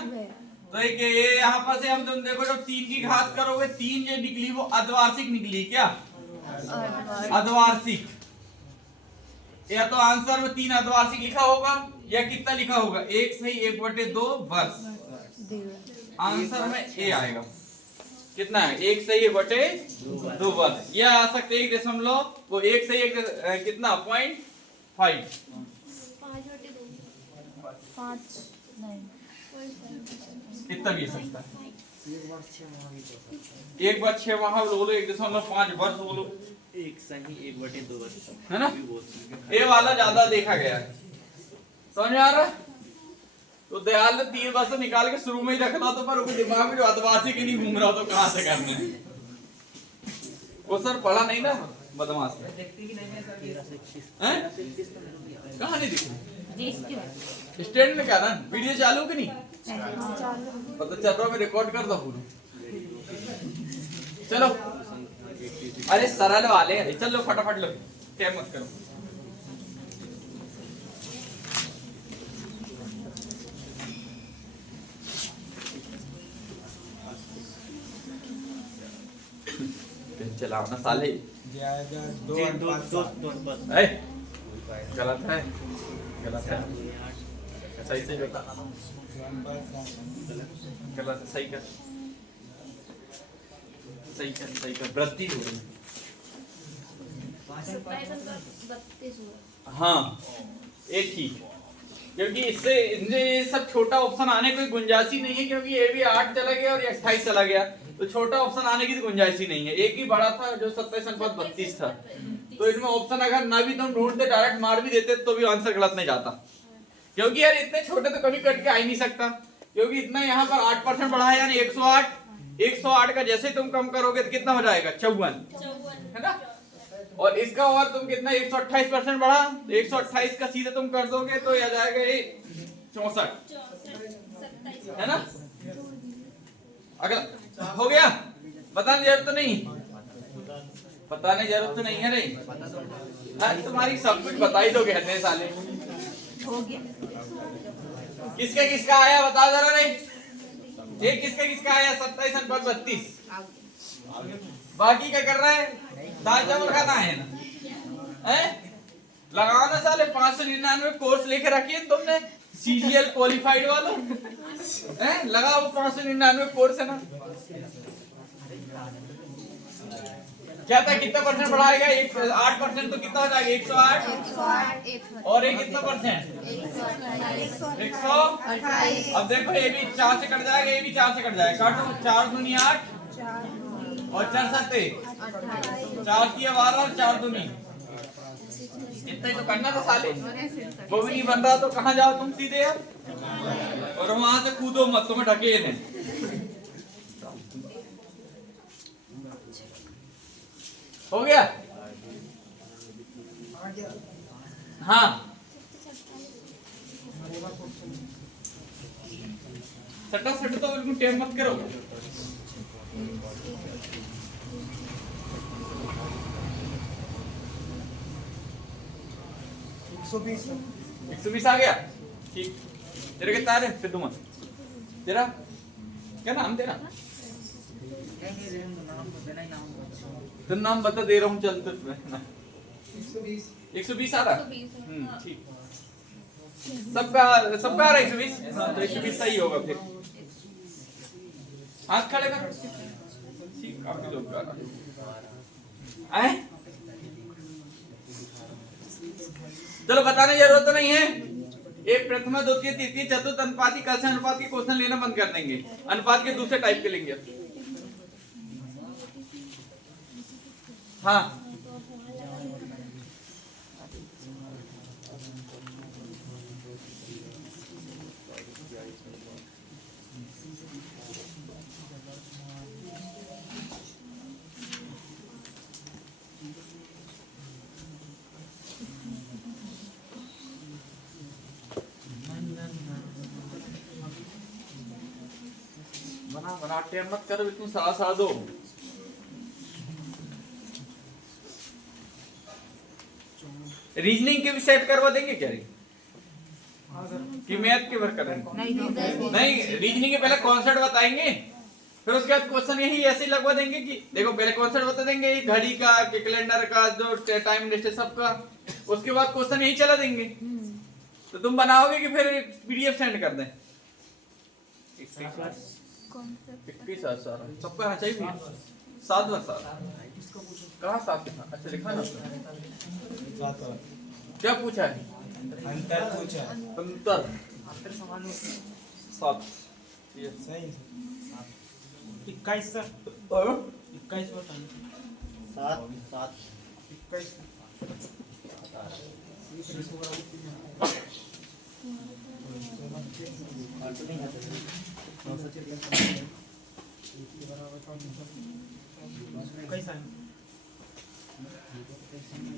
तो एक ये यहाँ पर से हम तुम देखो जब 3 की घात करोगे 3 जो निकली वो अर्धवार्षिक निकली। क्या अर्धवार्षिक? या तो आंसर में 3 अर्धवार्षिक लिखा होगा या कितना लिखा होगा? 1 सही 1/2 वर्ष। आंसर में ए आएगा। कितना है? 1 सही 1/2 वर्ष। यह आ सकते 1 वो 1 सही 1 कितना 0.5 5 नहीं इतना भी सकता है। 1 बार 6 माह बोलो 1.5 वर्ष बोलो, 1 सही 1/2 वर्ष है ना? ये वाला ज्यादा देखा गया है। समझ में आ रहा है? तो दयाल ने 3 वर्ष निकाल के शुरू में ही रखना तो पर दिमाग में जो आदिवासी की नहीं घूम रहा तो कहां से करने हैं? वो सर पढ़ा नहीं ना बदमाश हैं? कहां नहीं दिखी? स्टैंड में क्या ना वीडियो चालू कि नहीं? पता चल रहा मैं रिकॉर्ड कर दो पूरा। चलो अरे सरल वाले हैं। चलो फटाफट लो, टाइम मत करो। चलाओ ना साले। ए, गलत है, गलत है। सही से बता। गलत है, सही कर, सही कर, सही कर। वृद्धि हो रही है। 27 हाँ ये ठीक है, क्योंकि इससे ये सब छोटा ऑप्शन आने की गुंजाइश ही नहीं है, क्योंकि ये भी 8 चला गया और ये 28 चला गया, तो छोटा ऑप्शन आने की तो गुंजाइश ही नहीं है। एक ही बड़ा था जो 27/32 था, तो इसमें ऑप्शन अगर ना भी तुम ढूंढते डायरेक्ट मार भी देते तो भी आंसर गलत नहीं जाता, क्योंकि यार इतने छोटे तो कभी कट के आ ही नहीं सकता, क्योंकि इतना यहाँ पर 8% बढ़ा है, यानी 108। 108 का जैसे तुम कम करोगे तो कितना हो जाएगा? 54, है ना? और इसका और तुम कितना 128% बढ़ा, 128 का सीधे तुम कर दोगे तो आ जाएगा ये 64, है ना? अगर हो गया, बताने जरूरत तो नहीं, बताने जरूरत तो नहीं है रे। हाँ, तुम्हारी सब कुछ बता ही दोगे इतने साले। हो गया। किसका किसका आया बता जरा रे। ये किसका किसका आया? 27/32। बाकी क्या कर रहा है? दाल चावल खाना है ना? हैं? लगाओ ना साले 599 कोर्स लेके रखिए तुमने, CGL क्वालिफाइड वालों, हैं? लगाओ 599 कोर्स है ना। क्या था? कितना परसेंट बढ़ाएगा? 8% तो कितना हो जाएगा? 108 और ये कितना परसेंट? 100। अब देखो ये भी 4 से कट जाएगा, ये भी 4 से कट जाएगा। काटो, 4 दूनी 8 और 4 7 4 की 12 और 4 दूनी, इतना ही तो करना था साले। वो भी नहीं बन रहा तो कहाँ जाओ तुम सीधे यार, और वहां से कूदो मत, तुम्हें ढकेल है। हो गया? हाँ सटा सट तो बिल्कुल टेम मत करो। 120 120 आ गया। ठीक, तेरे कितना आ रहे सिद्धू मत? तेरा क्या नाम तेरा? नहीं रहने दो, नाम तो देना ही, नाम तो तो नाम बता दे रहा हूँ, चल तो 120 120 आ रहा। 120 ठीक, सबका सबका आ रहा है 120। हाँ, तो 120 सही होगा फिर। हाथ खड़े कर। ठीक, काफी लोग का आए। चलो बताने की जरूरत तो नहीं है। एक प्रथमा द्वितीय तृतीय चतुर्थ अनुपाती कल से अनुपात के क्वेश्चन लेना बंद कर देंगे। अनुपात के दूसरे टाइप के लेंगे। हाँ, बना टेम मत करो, बिल्कुल साड़ा दो। रीजनिंग के भी सेट करवा देंगे क्या रे? कि मैथ के वर्क करेंगे? नहीं, रीजनिंग के पहले कॉन्सेप्ट बताएंगे, फिर उसके बाद क्वेश्चन यही ऐसे ही लगवा देंगे कि देखो पहले कॉन्सेप्ट बता देंगे घड़ी का, कैलेंडर का, जो टाइम लिस्ट है सबका, उसके बाद क्वेश्चन यही चला देंगे। तो तुम बनाओगे कि फिर पीडीएफ सेंड कर दें? 21 सबका चाहिए 7 वर्ष कहाँ 7? अच्छा लिखा ना, क्या पूछा है? अंतर पूछा, अंतर 7 सही 21 सर, 21 सात सात 21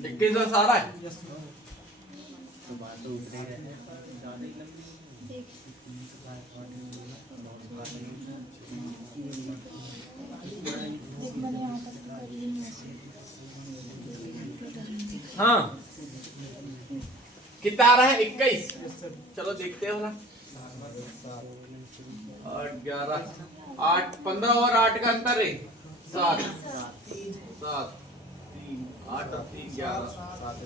21 वर्ष आ रहा है। तो उतरे ज़्यादा ही लंबी। हाँ, कितना आ रहा है? 21। चलो देखते हो ना, 8 11 8 15 और 8 का अंतर है 7 7 3 8 और 3 11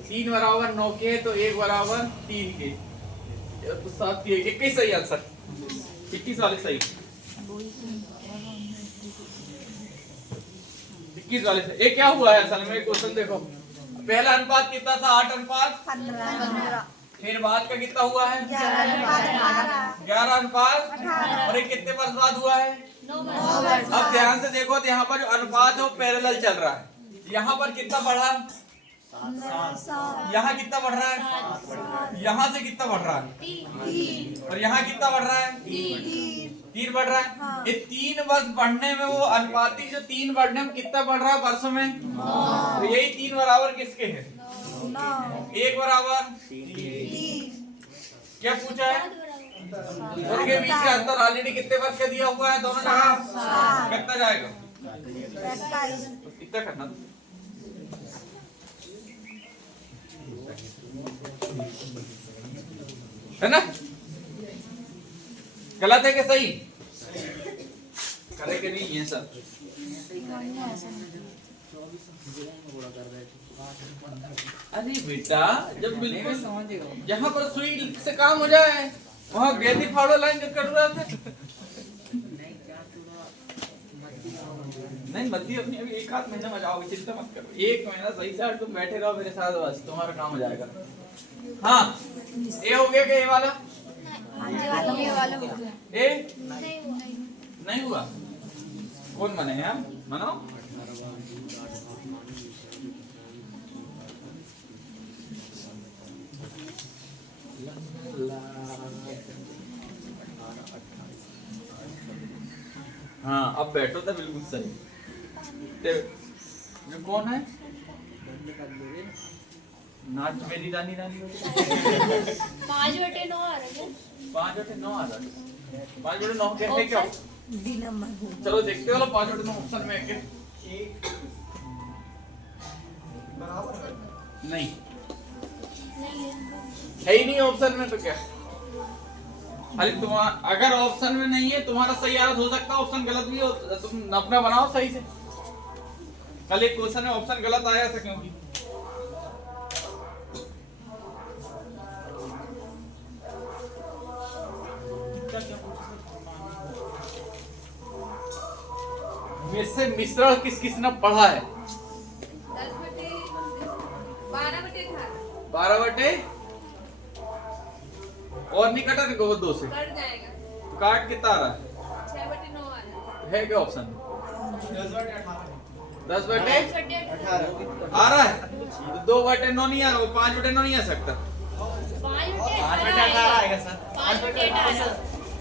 3 बराबर 9 के, तो 1 बराबर 3 के, तो 7 के 21 सही आंसर। 21 वाले सही, 21 वाले सही। ये क्या हुआ है असल में? क्वेश्चन देखो, पहला अनुपात कितना था? 8 अनुपात 15 फिर बाद का कितना हुआ है? 11 अनुपात, और ये कितने वर्ष बाद हुआ है? 9 वर्ष। अब ध्यान से देखो, तो यहाँ पर जो अनुपात है वो पैरेलल चल रहा है। यहाँ पर कितना बढ़ा? यहाँ कितना बढ़ रहा है? यहाँ से कितना बढ़ रहा है? और यहाँ कितना बढ़ रहा है? 3 बढ़ रहा है। ये 3 वर्ष बढ़ने में, वो अनुपाती जो 3 बढ़ने में कितना बढ़ रहा है वर्षों में? तो यही 3 बराबर किसके है? 1 बराबर 3। क्या पूछा है? उनके बीच का अंतर ऑलरेडी कितने वर्ष का दिया हुआ है दोनों जगह? कितना जाएगा? इतना करना है ना? गलत है कि सही? करे कि नहीं है सर? अरे बेटा, जब बिल्कुल यहाँ पर सुई से काम हो जाए, वहाँ गेंदी फाड़ो लाइन जो कर रहा था। नहीं मत अपनी, अभी 1 महीना में जाओगे, चिंता मत करो। 1 महीना सही से तुम बैठे रहो मेरे साथ, बस तुम्हारा काम हो जाएगा। हाँ, ये हो गया क्या? ये वाला ए नहीं हुआ। कौन मने हैं? मनाओ। हाँ, अब बैठो तो बिल्कुल सही। ये कौन है? नाच मेरी रानी रानी 5/9 आ रहा है। 5/9 आ रहा है। 5/9 कहते क्या? चलो देखते हो 5/9 ऑप्शन में नहीं, है ही नहीं ऑप्शन में तो क्या। अरे तुम्हारा अगर ऑप्शन में नहीं है तुम्हारा सही आ रहा हो सकता है ऑप्शन गलत भी हो, तुम अपना बनाओ सही से। कल एक क्वेश्चन में ऑप्शन गलत आया था क्योंकि से मिश्रण किस किस ने पढ़ा है? 12/12 और नहीं कटा देखो वो 2 से कट जाएगा। तो काट कितना आ रहा है? 6/9 आ रहा है। है क्या ऑप्शन? 10/18 आ रहा है। तो 2/9 नहीं आ रहा, वो 5/9 नहीं आ सकता। 5/18 आएगा सर।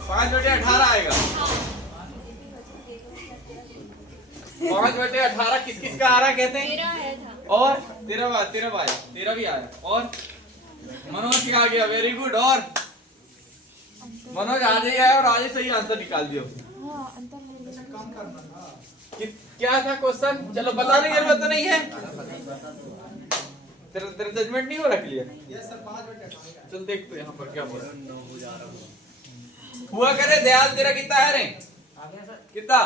5/18 आएगा। 5/18 किस किस का आ रहा है कहते हैं? 13 आया था। और 13 भी आया। और मनोज क्या आ गया? Very good. और मनोज आज ही आया और आज ही सही आंसर निकाल दियो। क्या था क्वेश्चन? चलो बताने की जरूरत तो नहीं है। तेरा जजमेंट नहीं हो रहा क्लियर? चल देख तो यहाँ पर क्या बोल रहा हुआ करे। दयाल तेरा कितना है रे? कितना?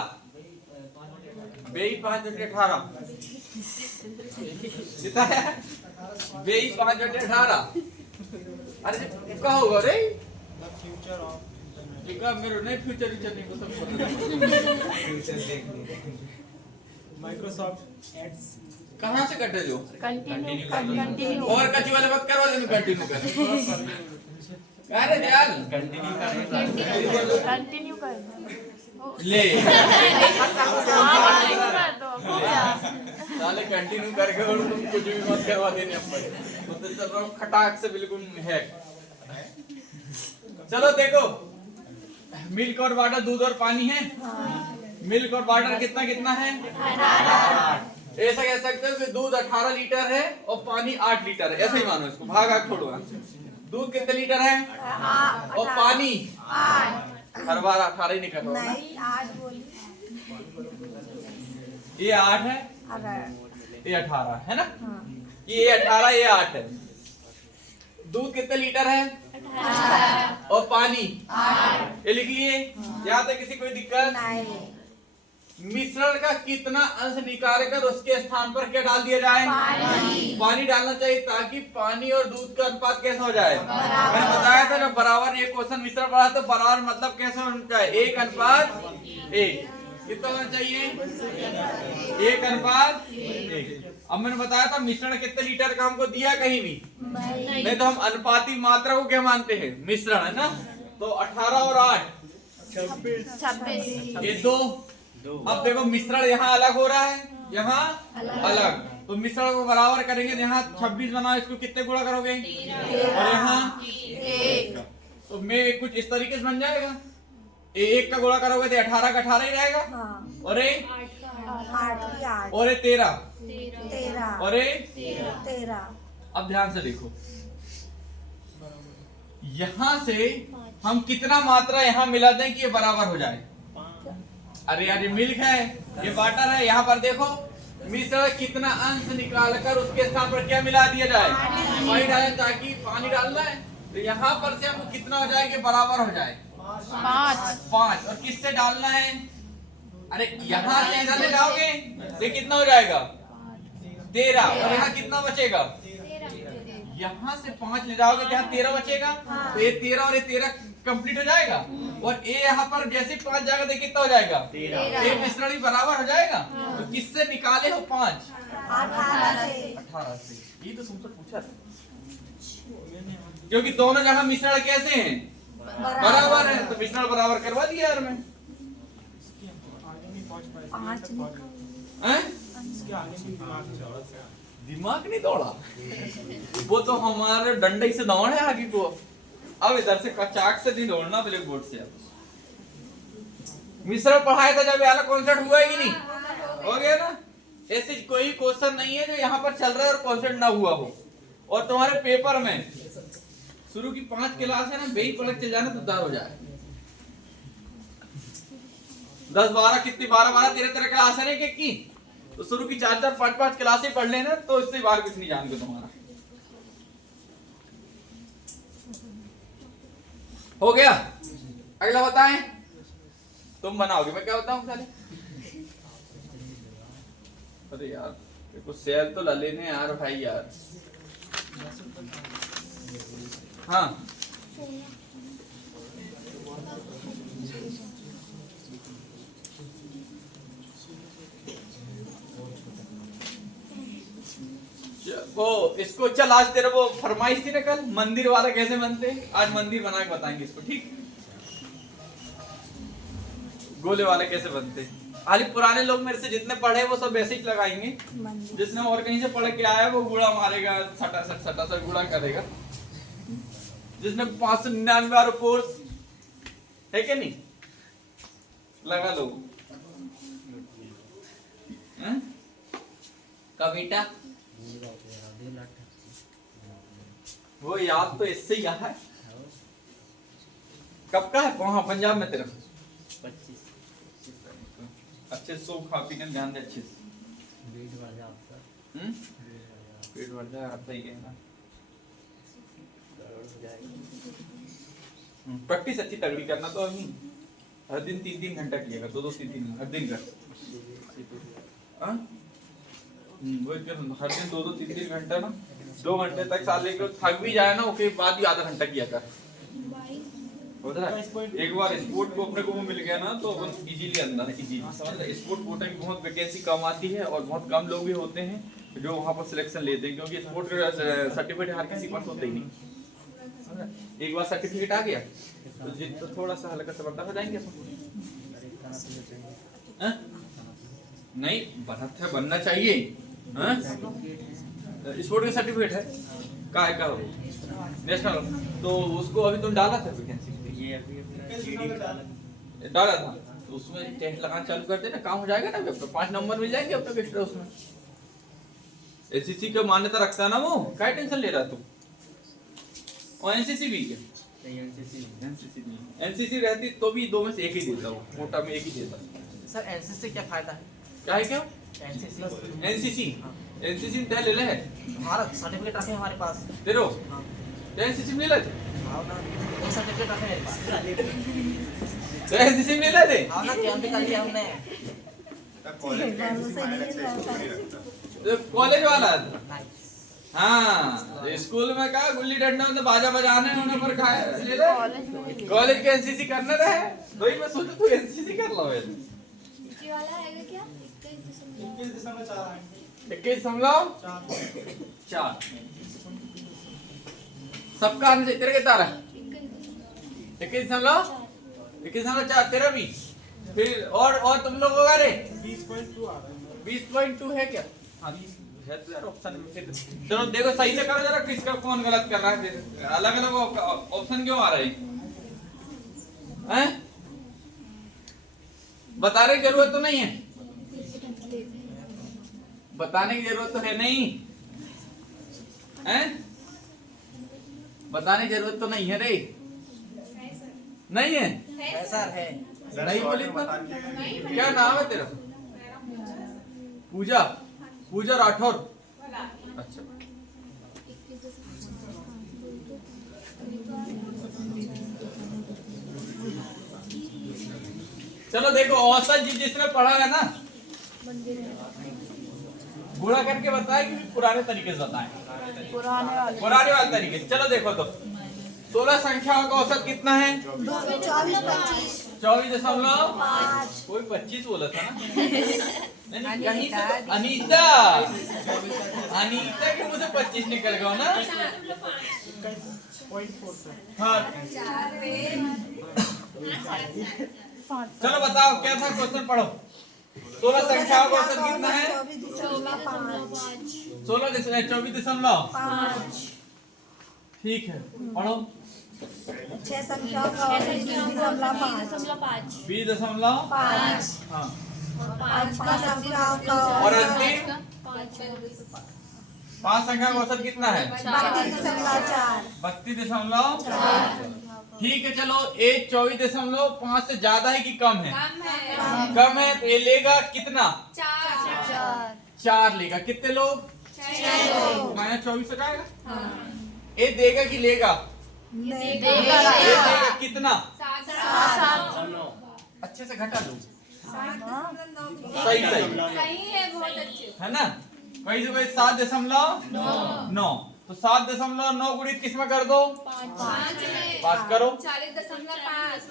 5/18 कितना है? 5/18 अरे क्या होगा रे? फ्यूचर ऑफ मेरे नहीं फ्यूचर नहीं को सब फ्यूचर देखने माइक्रोसॉफ्ट एड्स कहाँ से कटे जो कंटिन्यू और कच्ची वाले बात करवा देना कंटिन्यू कर। अरे दयाल कंटिन्यू कर ले दो क्या साले कंटिन्यू करके और तुम कुछ भी मत करवा देने अपन तो चल रहा हूँ खटाक से बिल्कुल है। चलो देखो मिल्क और वाटर दूध और पानी है। मिल्क और वाटर कितना कितना है? ऐसा कह सकते हो कि दूध 18 लीटर है और पानी 8 लीटर है। ऐसे ही मानो इसको, भाग आग छोड़ो। दूध कितने लीटर है और पानी? हर बार 18 ही निकल रहा है। नहीं 8 बोली। ये 8 है ये 18 है ना? ये 18 ये 8 है। दूध कितने लीटर है और पानी 8। ये लिख लिए। यहाँ तक किसी कोई दिक्कत? नहीं मिश्रण का कितना अंश निकाल कर उसके स्थान पर क्या डाल दिया जाए? पानी डालना चाहिए ताकि पानी और दूध का अनुपात कैसा हो जाए? मैंने बताया था जब बराबर ये क्वेश्चन मिश्रण पढ़ा तो बराबर मतलब कैसा होना चाहिए? 1:1। कितना होना चाहिए? 1:1। अब मैंने बताया था मिश्रण कितने लीटर का हमको दिया कहीं भी नहीं तो हम अनुपाती मात्रा को क्या मानते हैं? मिश्रण है ना। तो 18 और 8 26 ये 2। अब देखो मिश्रण यहाँ अलग हो रहा है यहाँ अलग तो मिश्रण को बराबर करेंगे। यहाँ 26 बनाओ, इसको कितने गुणा करोगे? और यहाँ 1 तो मैं कुछ इस तरीके से बन जाएगा। 1 का गुणा करोगे तो 18 का 18 ही रहेगा। और 8 और 13 और 13। अब ध्यान से देखो यहाँ से हम कितना मात्रा यहाँ मिला दें कि ये बराबर हो जाए? अरे यार ये मिल्क है ये वाटर है। यहाँ पर देखो मिश्रण कितना अंश निकाल कर उसके स्थान पर क्या मिला दिया जाए? पानी डालें ताकि पानी डालना है तो यहाँ पर से हमको कितना हो जाए कि बराबर हो जाए? 5। और किससे डालना है? अरे यहाँ से इधर ले जाओगे तो कितना हो जाएगा? 13। और यहाँ कितना बचेगा? यहाँ से 5 ले जाओगे तो यहाँ 13 बचेगा। तो ये 13 और ये 13 कंप्लीट हो जाएगा। और ये यहाँ पर जैसे 5 जाएगा तो कितना हो जाएगा? 13। ये मिश्रण ही बराबर हो जाएगा। तो किससे निकाले हो? 5 18 से। ये तो तुमसे पूछा था क्योंकि दोनों जगह मिश्रण कैसे हैं? बराबर है तो मिश्रण बराबर करवा दिया यार मैं। हैं? दिमाग नहीं दौड़ा वो तो हमारे डंडे से दौड़े आगे को। अब इधर से कचाक से नहीं दौड़ना ब्लैक बोर्ड से। मिश्रण पढ़ाया था जब वाला कॉन्सेप्ट हुआ है कि नहीं? हो गया ना। ऐसे कोई क्वेश्चन नहीं है जो यहाँ पर चल रहा है और कॉन्सेप्ट ना हुआ हो। और तुम्हारे पेपर में शुरू की 5 क्लास है ना वही पढ़ चल जाना तो उद्धार हो जाए। 10-12 कितनी 12-12 13 क्लास है ना की तो शुरू की 4-4 5-5 क्लासें पढ़ लेना तो इससे बाहर कुछ नहीं जान गए तुम्हारा। हो गया, अगला बताएं। तुम बनाओगे, मैं क्या बताऊं खाली। अरे यार कुछ सेल तो ला लेने यार भाई यार। हाँ वो इसको चल, आज तेरा वो फरमाइश थी ना कल मंदिर वाला कैसे बनते, आज मंदिर बना के बताएंगे इसको, ठीक। गोले वाले कैसे बनते, आज पुराने लोग मेरे से जितने पढ़े वो सब वैसे ही लगाएंगे। जिसने और कहीं से पढ़ के आया वो गुड़ा मारेगा, सटा गुड़ा करेगा। जिसने 599 कोर्स है क्या नहीं, लगा लो। कविता वो याद तो इससे ही है। कब का है वहां पंजाब में तेरा? 25 अच्छे से सो, खा पी के ध्यान दे अच्छे से। वेट बढ़ जाए आपका, पेट बढ़ जाए आप सही कहना। गड़बड़ हो जाएगी। प्रैक्टिस अच्छी तगड़ी करना तो अभी हर दिन 3-3 घंटा किएगा, 2-2 3-3 हर दिन कर। वो हर दिन 2-2 3-3 घंटा ना, 2 घंटे तक साले को थक भी जाए ना, उसके बाद ही आधा घंटा किया कर। एक बार स्पोर्ट को अपने को मिल गया ना तो अपन इजीली अंदर इजीली समझ। स्पोर्ट कोटा की बहुत वैकेंसी कम आती है और बहुत कम लोग भी होते हैं जो वहाँ पर सिलेक्शन लेते हैं, क्योंकि स्पोर्ट सर्टिफिकेट हर किसी पास होते ही नहीं। एक बार सर्टिफिकेट आ गया तो थोड़ा सा हल्का सा बंदा हो जाएंगे नहीं, बनना चाहिए। स्पोर्ट का सर्टिफिकेट है का नेशनल, तो उसको अभी तुम डाला था वैकेंसी, ये अभी डाला था तो उसमें टेस्ट लगाना चालू कर देना, काम हो जाएगा ना। अब तो 5 नंबर मिल जाएंगे अब तक एक्स्ट्रा उसमें। एनसीसी का मान्यता रखता है ना वो, क्या टेंशन ले रहा तू। और एनसीसी भी क्या, एनसीसी रहती तो भी 2 में से 1 ही देता हूँ, कोटा में 1 ही देता। सर एनसीसी क्या फायदा है? क्या है क्या एनसीसी एनसीसी में ले ले है हमारा सर्टिफिकेट रखे हमारे पास। तेरो हाँ। एनसीसी में ले ले थे, हाँ ना, एक सर्टिफिकेट रखे मेरे पास। तो एनसीसी में ले ले थे। हाँ ना, कैंप भी कर लिया हमने। कॉलेज वाला नहीं। हाँ, स्कूल में कहा गुल्ली डंडा में बाजा बजाने होने पर खाए ले ले। कॉलेज के एनसीसी करने रहे तो ही मैं सोचा तू एनसीसी कर लो। ये वाला है क्या? 21.4 सबका आने चाहिए। तेरा कितना रहा है? 21.4 तेरा भी। फिर और तुम लोगों का रे 20.2 आ रहा है। 20.2 है क्या? हाँ है तो यार ऑप्शन में। फिर चलो देखो सही से करो जरा, किसका कौन गलत कर रहा है। फिर अलग अलग ऑप्शन क्यों आ रहे हैं? बताने की जरूरत तो नहीं है, बताने की जरूरत तो है नहीं है, बताने की जरूरत तो नहीं है रे। नहीं है ऐसा है। नहीं बोली तो क्या नाम है तेरा? पूजा, पूजा राठौर। अच्छा चलो देखो औसत जिसने पढ़ा है ना गुणा करके बताए कि पुराने तरीके से बताए, पुराने वाले तरीके से। चलो देखो तो 16 संख्याओं का औसत कितना है? 24.5। कोई 25 बोला था ना? नहीं कहीं से तो अनीता, अनीता के मुझे 25 निकल गया ना। हाँ चलो बताओ क्या था क्वेश्चन, पढ़ो। 16 संख्याओं का औसत कितना है? 24.5। ठीक है पढ़ो। 6 संख्याओं का औसत 20.5। 20.5। हाँ 5 संख्याओं का और औसत अंतिम 5 संख्या का औसत कितना है? 32.4। 32.4। ठीक है चलो, ये 24.5 से ज्यादा है कि कम है? कम है तो ये लेगा कितना? 4 लेगा। कितने लोग? -24 हो जाएगा। ये देगा कि लेगा? नहीं देगा कितना? 7 अच्छे से घटा दो। 7.9 सही सही सही है, बहुत अच्छे। है ना? कहीं से कोई 7.9 तो 7.9 गुणित किस में कर दो? 5 करो। 40.5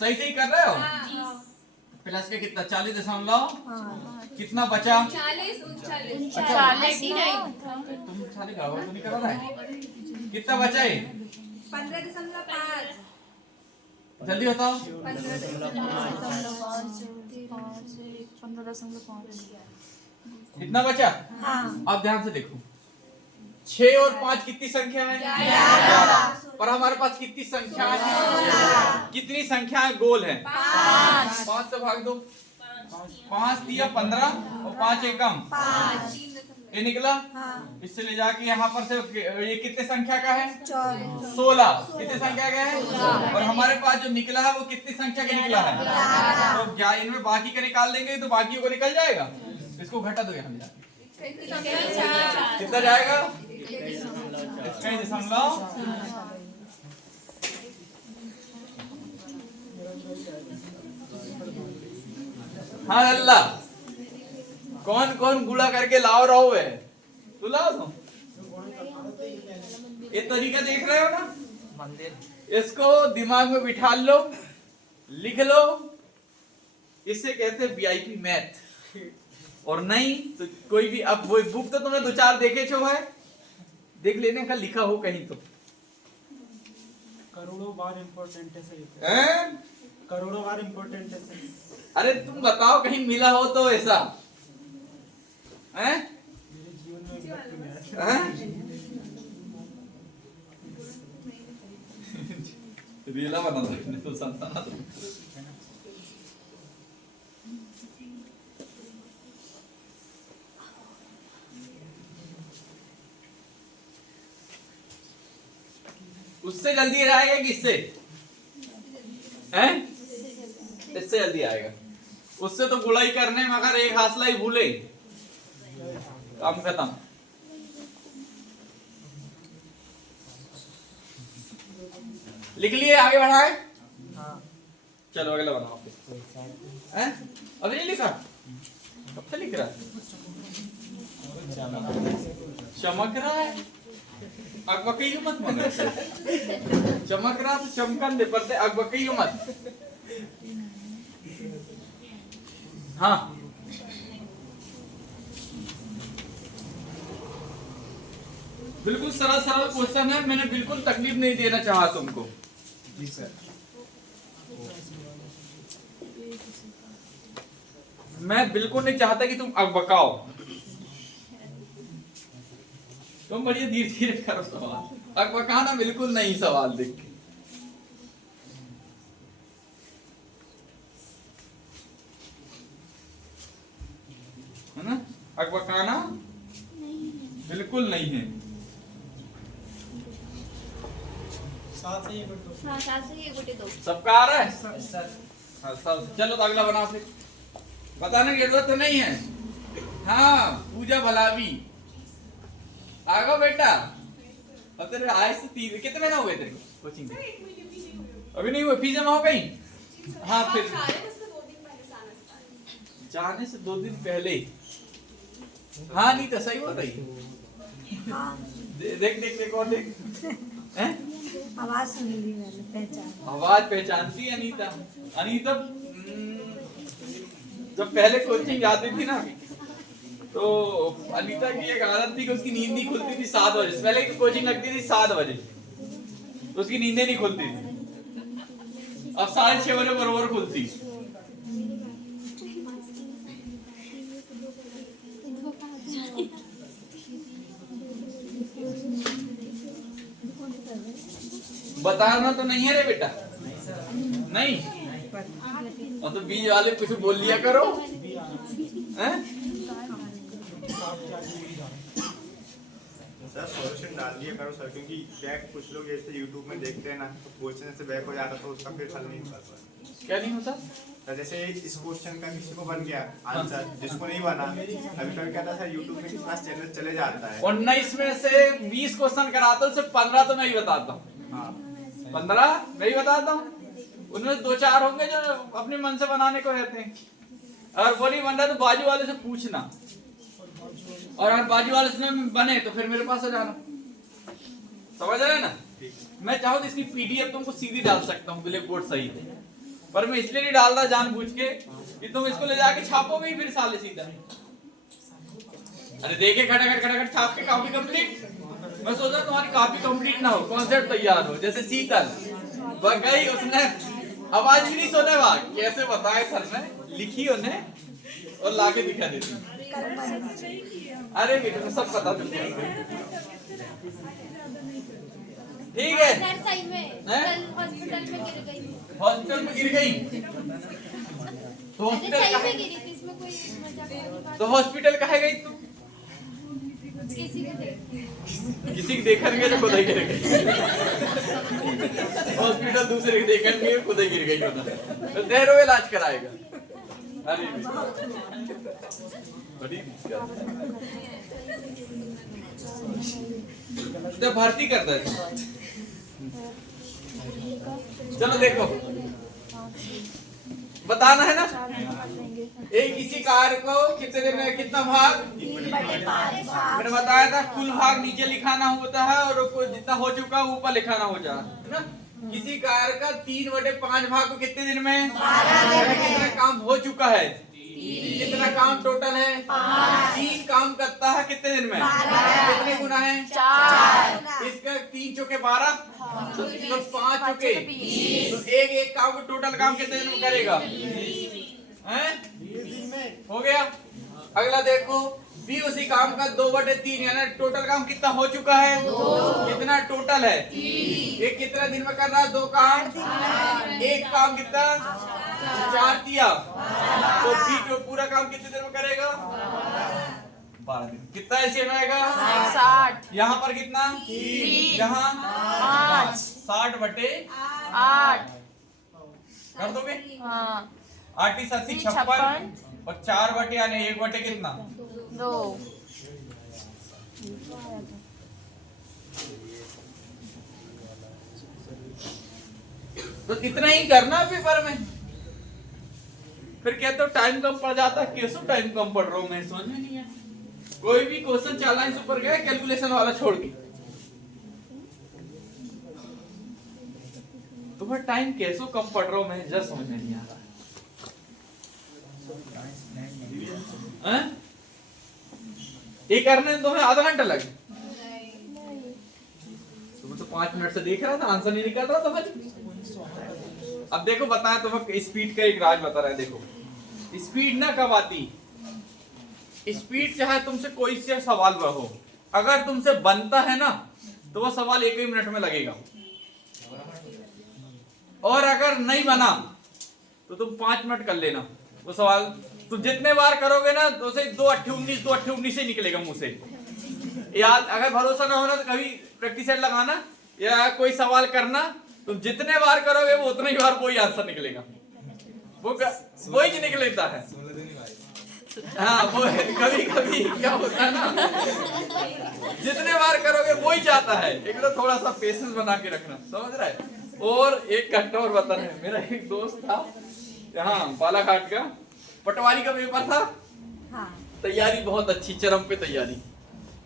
सही सही कर रहे हो? प्लस के कितना? 40 कितना बचा? 40 39 अच्छा। 89 तुम सारे गाँव तो नहीं कर रहा है? कितना बचा है? 15.5 जल्दी बताओ। 15.5 कितना बचा? हाँ अब ध्यान से देखो, 6 और 5 कितनी संख्या है? 11। पर हमारे पास कितनी संख्या है? कितनी संख्याएं गोल है? 5 से भाग दो। 5 दिया 15 और 5 एक कम, ये निकला। हाँ इससे ले जाके यहाँ पर से ये कितने संख्या का है? 14 16। कितने संख्या का है? और हमारे पास जो निकला है वो कितनी संख्या का निकला है? तो क्या इनमें बाकी का निकाल देंगे तो बाकियों को निकल जाएगा। इसको घटा दो यहाँ जाके, कितना जाएगा? 21.9। हाँ अल्लाह, कौन कौन गुणा करके लाओ रहो है? तू लाओ तो। ये तरीका देख रहे हो ना? इसको दिमाग में बिठा लो, लिख लो। इसे कहते हैं वीआईपी मैथ। और नहीं तो कोई भी, अब वो बुक तो तुमने 2-4 देखे छो है, देख लेने का लिखा हो कहीं तो। करोड़ों बार इम्पोर्टेंट है सही। हैं? करोड़ों बार इम्पोर्टेंट है सही। अरे तुम बताओ कहीं मिला हो तो ऐसा हैं? मेरे जीवन में एक बार भी नहीं आया। हैं? रीला बना दो तो संताना दो। उससे जल्दी आएगा कि इससे? हैं? इससे जल्दी आएगा। उससे तो गुड़ाई करने में अगर एक हासला ही भूले, काम खत्म। लिख लिए? आगे बढ़ाए? चलो अगला बनाओ। हैं? अभी नहीं लिखा? कब से लिख रहा है? चमक रहा है? अगबकई मत मगर। चमक रहा तो चमकन दे, पर अगबकई मत। हाँ बिल्कुल सरल सरल क्वेश्चन है, मैंने बिल्कुल तकलीफ नहीं देना चाहा तुमको। जी सर। मैं बिल्कुल नहीं चाहता कि तुम अकबकाओ। तुम बढ़िया धीरे धीरे करो सवाल। अकबकाना बिल्कुल नहीं सवाल देख के। है ना? अकबकाना बिल्कुल नहीं है। साथ ही एक हाँ, 7 से ये गोटे दो। सबका आ रहा है? सर। हाँ, सब चलो तो अगला बनाओ फिर। बताने की जरूरत तो नहीं है। हाँ पूजा भलावी आगो बेटा। और तेरे आए से 3 कितने महीना हुए तेरे को कोचिंग? अभी नहीं हुए? फीस जमा हो गई? हाँ फिर जाने से 2 दिन पहले। हाँ नहीं तो सही बोल रही। देख देख देख और देख। हैं? आवाज सुन ली मैंने, पहचान। आवाज पहचानती है अनीता। अनीता जब पहले कोचिंग जाती थी ना तो अनीता की एक आदत थी कि उसकी नींद नहीं खुलती थी 7 बजे। पहले की कोचिंग लगती थी 7 बजे, तो उसकी नींदें नहीं खुलती थी। अब 6:30 बजे बरोबर खुलती। बताना तो नहीं है रे बेटा? नहीं? और तो बीज वाले कुछ बोल लिया करो। हैं? सर सॉल्यूशन डाल दिया करो सर, क्योंकि बैक कुछ लोग ऐसे यूट्यूब में देखते हैं ना तो क्वेश्चन से बैक हो जाता तो उसका फिर हल नहीं निकल पाता। क्या नहीं होता? तो जैसे इस क्वेश्चन का किसी को बन गया आंसर, जिसको नहीं बना, कभी कभी क्या था सर यूट्यूब में कितना चैनल चले जाता है। 19 में से 20 क्वेश्चन कराता हूँ, सिर्फ 15 तो मैं ही बताता हूँ। हाँ 15 मैं ही बताता हूँ। उनमें 2-4 होंगे जो अपने मन से बनाने को रहते हैं। अगर वो नहीं बन रहा तो बाजू वाले से पूछना, और अगर बाजू वाले से न बने तो फिर मेरे पास आ जाना। समझ रहे हैं ना? मैं चाहूँ तो इसकी पीडीएफ तुमको सीधी डाल सकता हूँ ब्लैक बोर्ड सही, पर मैं इसलिए नहीं डाल रहा जानबूझ के कि तुम इसको ले जाके छापोगे ही फिर साले सीधा। अरे देखे खटाखट छाप के कॉपी कंप्लीट। मैं सोचा तुम्हारी कॉपी कंप्लीट ना हो, कॉन्सेप्ट तैयार हो। जैसे शीतल वह गई, उसने आवाज भी नहीं सुने, वहां कैसे बताए सर ने लिखी उन्हें और लाके दिखा देती। अरे बेटा सब पता ठीक है। सर सही में कल हॉस्पिटल में गिर गई। हॉस्पिटल में गिर गई तो अरे हॉस्पिटल सही में कहाँ, गिरी थी, इसमें कोई मजाक वाली बात तो हॉस्पिटल कहाँ गई तू? किसी को देख किसी की देखेंगे तो खुद ही गिर गई। हॉस्पिटल दूसरे की देखेंगे खुद ही गिर गई उधर, तो देर इलाज कराएगा। अरे बड़ी तो भर्ती कर दे। चलो देखो बताना है ना, एक किसी कार को कितने दिन में कितना भाग, मैंने बताया था कुल भाग नीचे लिखाना होता है और जितना हो चुका है ऊपर लिखाना हो जाए ना। किसी कार का 3/5 भाग को कितने दिन में, कितना काम हो चुका है, कितना काम टोटल है, 3 काम करता है कितने दिन में, कितने गुना है 4, इसका 3 चौके 12 तो 5 चौके, तो एक काम को टोटल काम कितने दिन में करेगा हैं? हो गया। अगला देखो भी उसी काम का 2/3 यानी टोटल काम कितना हो चुका है, कितना टोटल है, एक कितना दिन में कर रहा है 2 काम, एक काम कितना 4 दिया, तो बी तो पूरा काम कितने दिन में करेगा 12 दिन। कितना ऐसे आएगा 60, यहाँ पर कितना 3, यहाँ 5, 60/8 कर दोगे। हाँ 8 × 80 56 और 4 यानी 1 कितना 2, तो इतना ही करना पेपर में। फिर कहते हो टाइम कम पड़ जाता है, कैसे टाइम कम पड़ रहा हूं मैं समझ में नहीं है। कोई भी क्वेश्चन 4 लाइन ऊपर गया कैलकुलेशन वाला छोड़ के, तुम्हें टाइम कैसे कम पड़ रहा हूं मैं जरा समझ में नहीं आ रहा है। ये करने में तुम्हें आधा घंटा लगे, तुम तो 5 मिनट से देख रहा था आंसर नहीं निकल रहा तुम्हें। अब देखो बताया तुम्हें स्पीड का एक राज बता रहा है। देखो स्पीड ना कब आती, स्पीड चाहे तुमसे कोई से सवाल हो, अगर तुमसे बनता है ना तो वो सवाल 1 ही मिनट में लगेगा, और अगर नहीं बना तो तुम 5 मिनट कर लेना वो सवाल। तुम जितने बार करोगे ना तो उसे 2/8 से निकलेगा मुंह से। याद अगर भरोसा ना होना तो कभी प्रैक्टिस सेट लगाना या कोई सवाल करना, तुम जितने बार करोगे वो उतने ही बार वही आंसर निकलेगा, वो ही निकल लेता है। हाँ वो कभी कभी क्या होता है ना, जितने बार करोगे वो ही जाता है। एक तो थोड़ा सा पेशेंस बना के रखना, समझ रहा है। और एक घंटा और बता रहे, मेरा एक दोस्त था यहाँ बालाघाट का, पटवारी का पेपर था, हाँ। तैयारी बहुत अच्छी चरम पे तैयारी,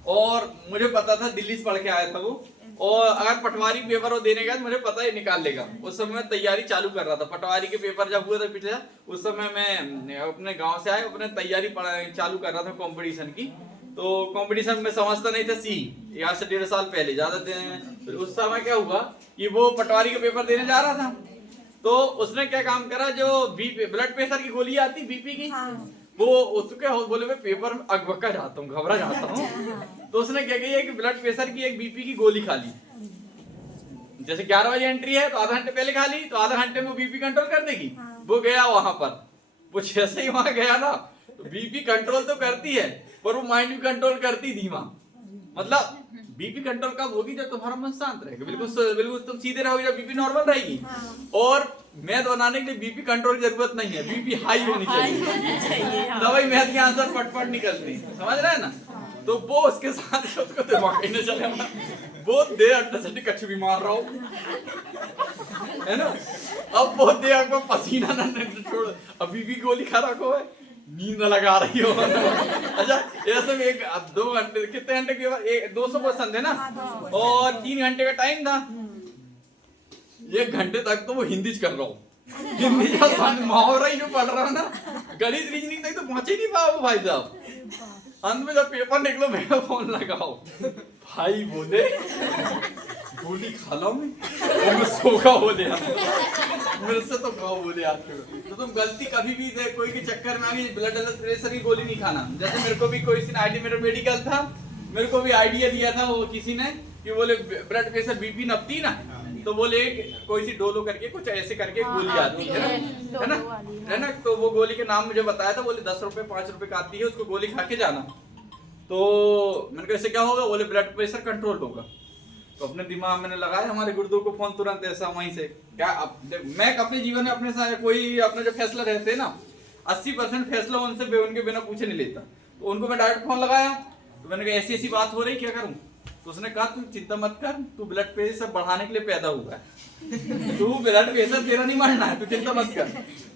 और मुझे पता था दिल्ली से पढ़ के आया था वो, और अगर पटवारी पेपर वो देने गया मुझे पता है निकाल लेगा। उस समय मैं तैयारी चालू कर रहा था, पटवारी के पेपर जब हुए थे पिछले, उस समय मैं अपने गांव से आया, अपने तैयारी चालू कर रहा था कंपटीशन की। तो कंपटीशन में समझता नहीं था सी, यहाँ से 1.5 साल पहले ज्यादा। तो उस समय क्या हुआ कि वो पटवारी का पेपर देने जा रहा था, तो उसने क्या काम करा, जो ब्लड प्रेशर की गोली आती बीपी की, वो उसके बोले मैं पेपर में अकबका जाता हूँ, घबरा जाता हूँ। तो उसने क्या किया कि ब्लड प्रेशर की एक बीपी की गोली खा ली। जैसे 11 बजे एंट्री है तो आधा घंटे पहले खा ली, तो आधा घंटे में बीपी कंट्रोल कर देगी। वो गया वहां पर, वो जैसे ही वहां गया ना तो बीपी कंट्रोल तो करती है पर वो माइंड भी कंट्रोल करती धीमा। मतलब बीपी कंट्रोल कब होगी, जब तुम्हारा मन शांत रहेगा, बिल्कुल तुम सीधे रहोगे, जब बीपी नॉर्मल रहेगी। और मैथ बनाने के लिए बीपी कंट्रोल की जरूरत नहीं है, बीपी हाई होनी चाहिए, तभी मैथ के आंसर फटफट निकलते हैं, समझ रहे हैं ना। तो वो उसके साथ उसको दिमाग ही नहीं चलेगा। बहुत देर अंडरस्टैंडिंग कच्छ भी मार रहा हूँ, है ना। अब बहुत देर में पसीना ना छोड़, अभी भी गोली खा रखो है, नींद लगा रही हो। अच्छा ऐसे में 2 घंटे, कितने घंटे के बाद 200% है ना, और 3 घंटे का टाइम था। 1 घंटे तक तो वो हिंदी कर रहा हूँ, हिंदी का मुहावरा ही जो पढ़ रहा हूँ ना, गणित रीजनिंग तक तो पहुंच ही नहीं पाया वो भाई साहब। अंत में जब पेपर निकलो मेरा फोन लगाओ, भाई बोले गोली खा लो मैं, मैं सोखा बोले मेरे से तो गाँव बोले आपके। तो तुम गलती कभी भी दे कोई के चक्कर में आगे ब्लड प्रेशर की गोली नहीं खाना। जैसे मेरे को भी कोई आईडी, मेरा मेडिकल था, मेरे को भी आइडिया दिया था वो किसी ने कि बोले ब्लड प्रेशर बीपी नपती ना, तो बोले कोई सी डोलो करके कुछ ऐसे करके गोली आती है ना। तो वो गोली के नाम मुझे बताया था, बोले 10 रुपए 5 रुपए का आती है, उसको गोली खा के जाना। तो मैंने कहा इससे क्या होगा, बोले ब्लड प्रेशर कंट्रोल होगा। तो अपने दिमाग मैंने लगाया, हमारे गुरुदेव को फोन तुरंत ऐसा वहीं से क्या। मैं अपने जीवन में अपने साथ कोई अपना जो फैसला रहते हैं ना, 80% फैसला उनसे उनके बिना पूछे नहीं लेता। तो उनको मैं डायरेक्ट फोन लगाया, तो मैंने कहा ऐसी ऐसी बात हो रही, क्या करूं। तो उसने कहा तू चिंता मत कर, तू ब्लड प्रेशर बढ़ाने के लिए पैदा हुआ है, तू ब्लड प्रेशर तेरा नहीं बढ़ना है, तू चिंता मत कर।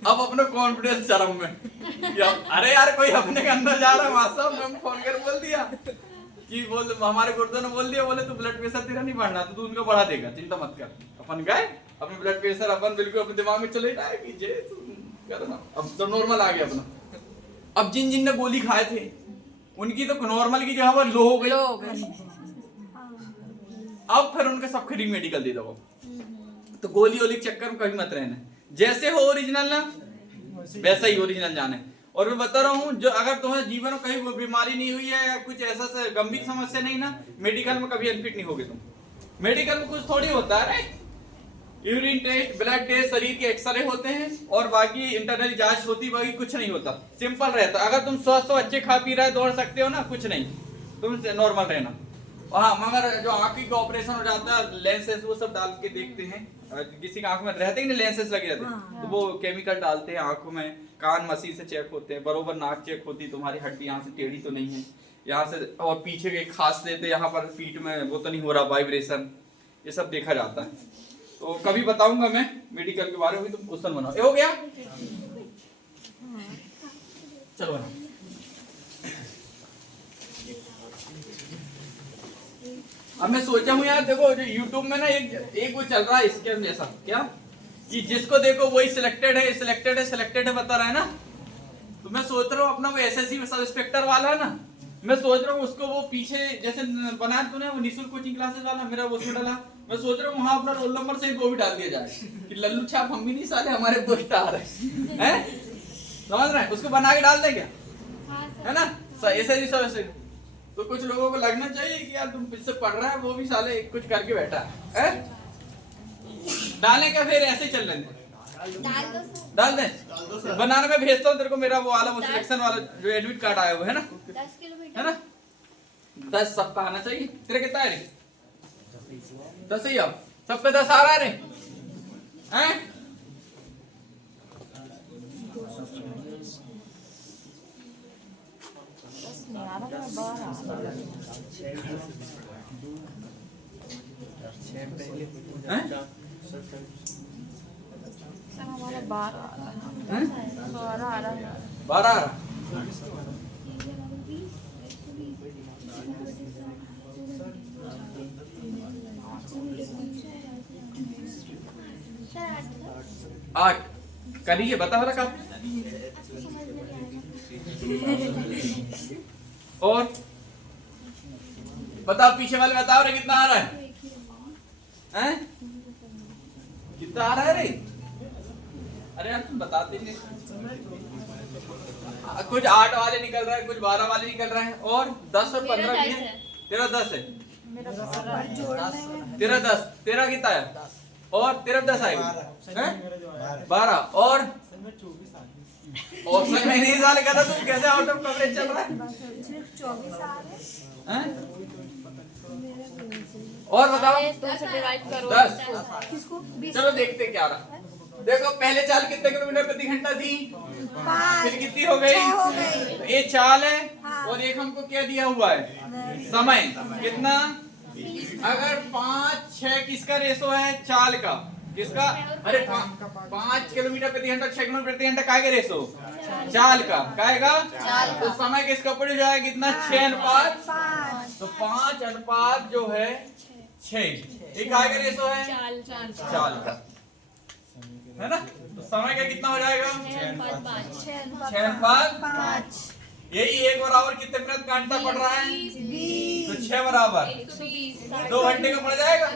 अब अपना कॉन्फिडेंस चरम में, अरे यार कोई अपने के अंदर जा रहा है वहां साहब, मैंने फोन कर बोल दिया कि बोल हमारे गुरुदेव ने बोल दिया, बोले तू ब्लड प्रेशर तेरा नहीं बढ़ना, तो तू उनका बढ़ा देगा, चिंता मत कर। अपन गए, अपने ब्लड प्रेशर अपन बिल्कुल अपने दिमाग में चले जाए कि जे करना, अब तो नॉर्मल आ गया अपना। अब जिन जिन ने गोली खाए थे उनकी तो नॉर्मल की जगह पर लो हो गई। अब फिर उनका सब फ्री मेडिकल दे दो। तो गोली वोली के चक्कर में कभी मत रहना, जैसे हो ओरिजिनल ना वैसा ही ओरिजिनल जाने। और मैं बता रहा हूँ, जो अगर तुम्हारे जीवन में कहीं बीमारी नहीं हुई है या कुछ ऐसा से गंभीर समस्या नहीं ना, मेडिकल में कभी अनफिट नहीं होगे तुम। मेडिकल में कुछ थोड़ी होता है, यूरिन टेस्ट, ब्लड टेस्ट, शरीर के एक्सरे होते हैं और बाकी इंटरनल जांच होती, बाकी कुछ नहीं होता, सिंपल रहता। अगर तुम स्वस्थ हो, अच्छे खा पी रहे, दौड़ सकते हो ना, कुछ नहीं, तुम नॉर्मल रहना। हाँ, मगर जो आंखी का ऑपरेशन हो जाता है, लेंसेस वो सब डाल के देखते हैं, किसी का आंख में रहते हैं लेंसेस लगे रहते हैं, तो वो केमिकल डालते हैं आंखों में, कान मशीन से चेक होते हैं, बरोबर नाक चेक होती है, तुम्हारी हड्डी यहाँ से टेढ़ी तो नहीं है, यहाँ से, और पीछे के खास देते यहाँ पर पीठ में वो तो नहीं हो रहा वाइब्रेशन, ये सब देखा जाता है। तो कभी बताऊंगा मैं मेडिकल के बारे में, तुम क्वेश्चन बनाओ। ये हो गया, चलो बनाओ। अब मैं सोचा हूँ यार, देखो जो YouTube में ना एक वो चल रहा है इसके जैसा, क्या कि जिसको देखो वही सिलेक्टेड है, सिलेक्टेड है, सिलेक्टेड है बता रहा है ना। तो मैं सोच रहा हूँ अपना वो SSC सब इंस्पेक्टर वाला है ना, मैं सोच रहा हूँ उसको वो पीछे जैसे बनाया तूने वो निःशुल्क कोचिंग क्लासेस वाला, मेरा वो डाला, मैं सोच रहा हूँ वहाँ अपना रोल नंबर से वो भी डाल दिया जाए कि लल्लू छाप हम भी नहीं साले, हमारे दोस्त आ रहे हैं, समझ रहे हैं, उसको बना के डाल दें क्या, है ना, ऐसे सब ऐसे। तो कुछ लोगों को लगना चाहिए कि यार तुम पीछे पढ़ रहा है, वो भी साले कुछ करके बैठा है। डालें क्या, फिर ऐसे चल रहे डाल दें, बनाने में भेजता हूँ तेरे को मेरा वो वाला, वो सिलेक्शन वाला जो एडमिट कार्ड आया हुआ है ना, 10 किलोमीटर है ना, 10 सबका आना चाहिए। तेरे कितना है रे, 10 ही, अब सब पे 10 आ रहा है रे, हैं? हमारा 12 आ रहा है, 12 आ रहा है, 12 आ रहा। आठ करिए, बता रहा कब और बताओ, पीछे वाले बताओ रे कितना आ रहा है, हैं? कितना आ रहा है रे? अरे यार तुम बताते नहीं, कुछ 8 वाले निकल रहा है, कुछ 12 वाले निकल रहे हैं, और 10 और 15 भी है। तेरा 10 है, तेरा 10, तेरा कितना है, और तेरा 10 आएगा, 12 और ऑप्शन में नहीं साल का था, तुम कैसे आउट ऑफ कवरेज चल रहा है, सिर्फ 24 आ रहे हैं? और बताओ 2 से डिवाइड करो, 10, किसको चलो देखते क्या रहा। देखो पहले चाल कितने किलोमीटर प्रति घंटा थी, फिर कितनी हो गई, ये चाल है, और एक हमको क्या दिया हुआ है, समय कितना अगर 5-6 किसका रेशो है? चाल का। किसका? अरे 5 किलोमीटर प्रति घंटा 6 किलोमीटर प्रति घंटा काय का रेशो? चाल का। काय का? तो समय किसका पड़ जाएगा? कितना? 6:5। तो 5 जो है 6, ये काय का रेशो है? चाल का, है ना? तो समय का कितना हो जाएगा? 6:5। यही 1 बराबर कितने मिनट का घंटा पड़ रहा है? 20। तो 6 बराबर 2 घंटे का पड़ जाएगा।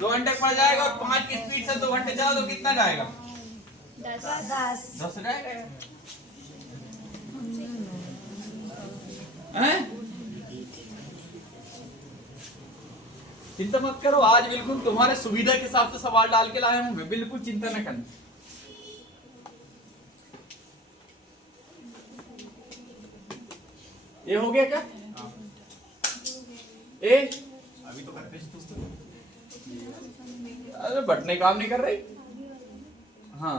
2 घंटे पड़ जाएगा। और 5 की स्पीड से 2 घंटे चला तो कितना जाएगा? 10 जाएगा। हैं? चिंता मत करो, आज बिल्कुल तुम्हारे सुविधा के हिसाब से सवाल डाल के लाए हूँ, बिल्कुल चिंता न करना। ये हो गया क्या? ए अभी तो करते हैं। अरे बटने काम नहीं कर रही। हाँ,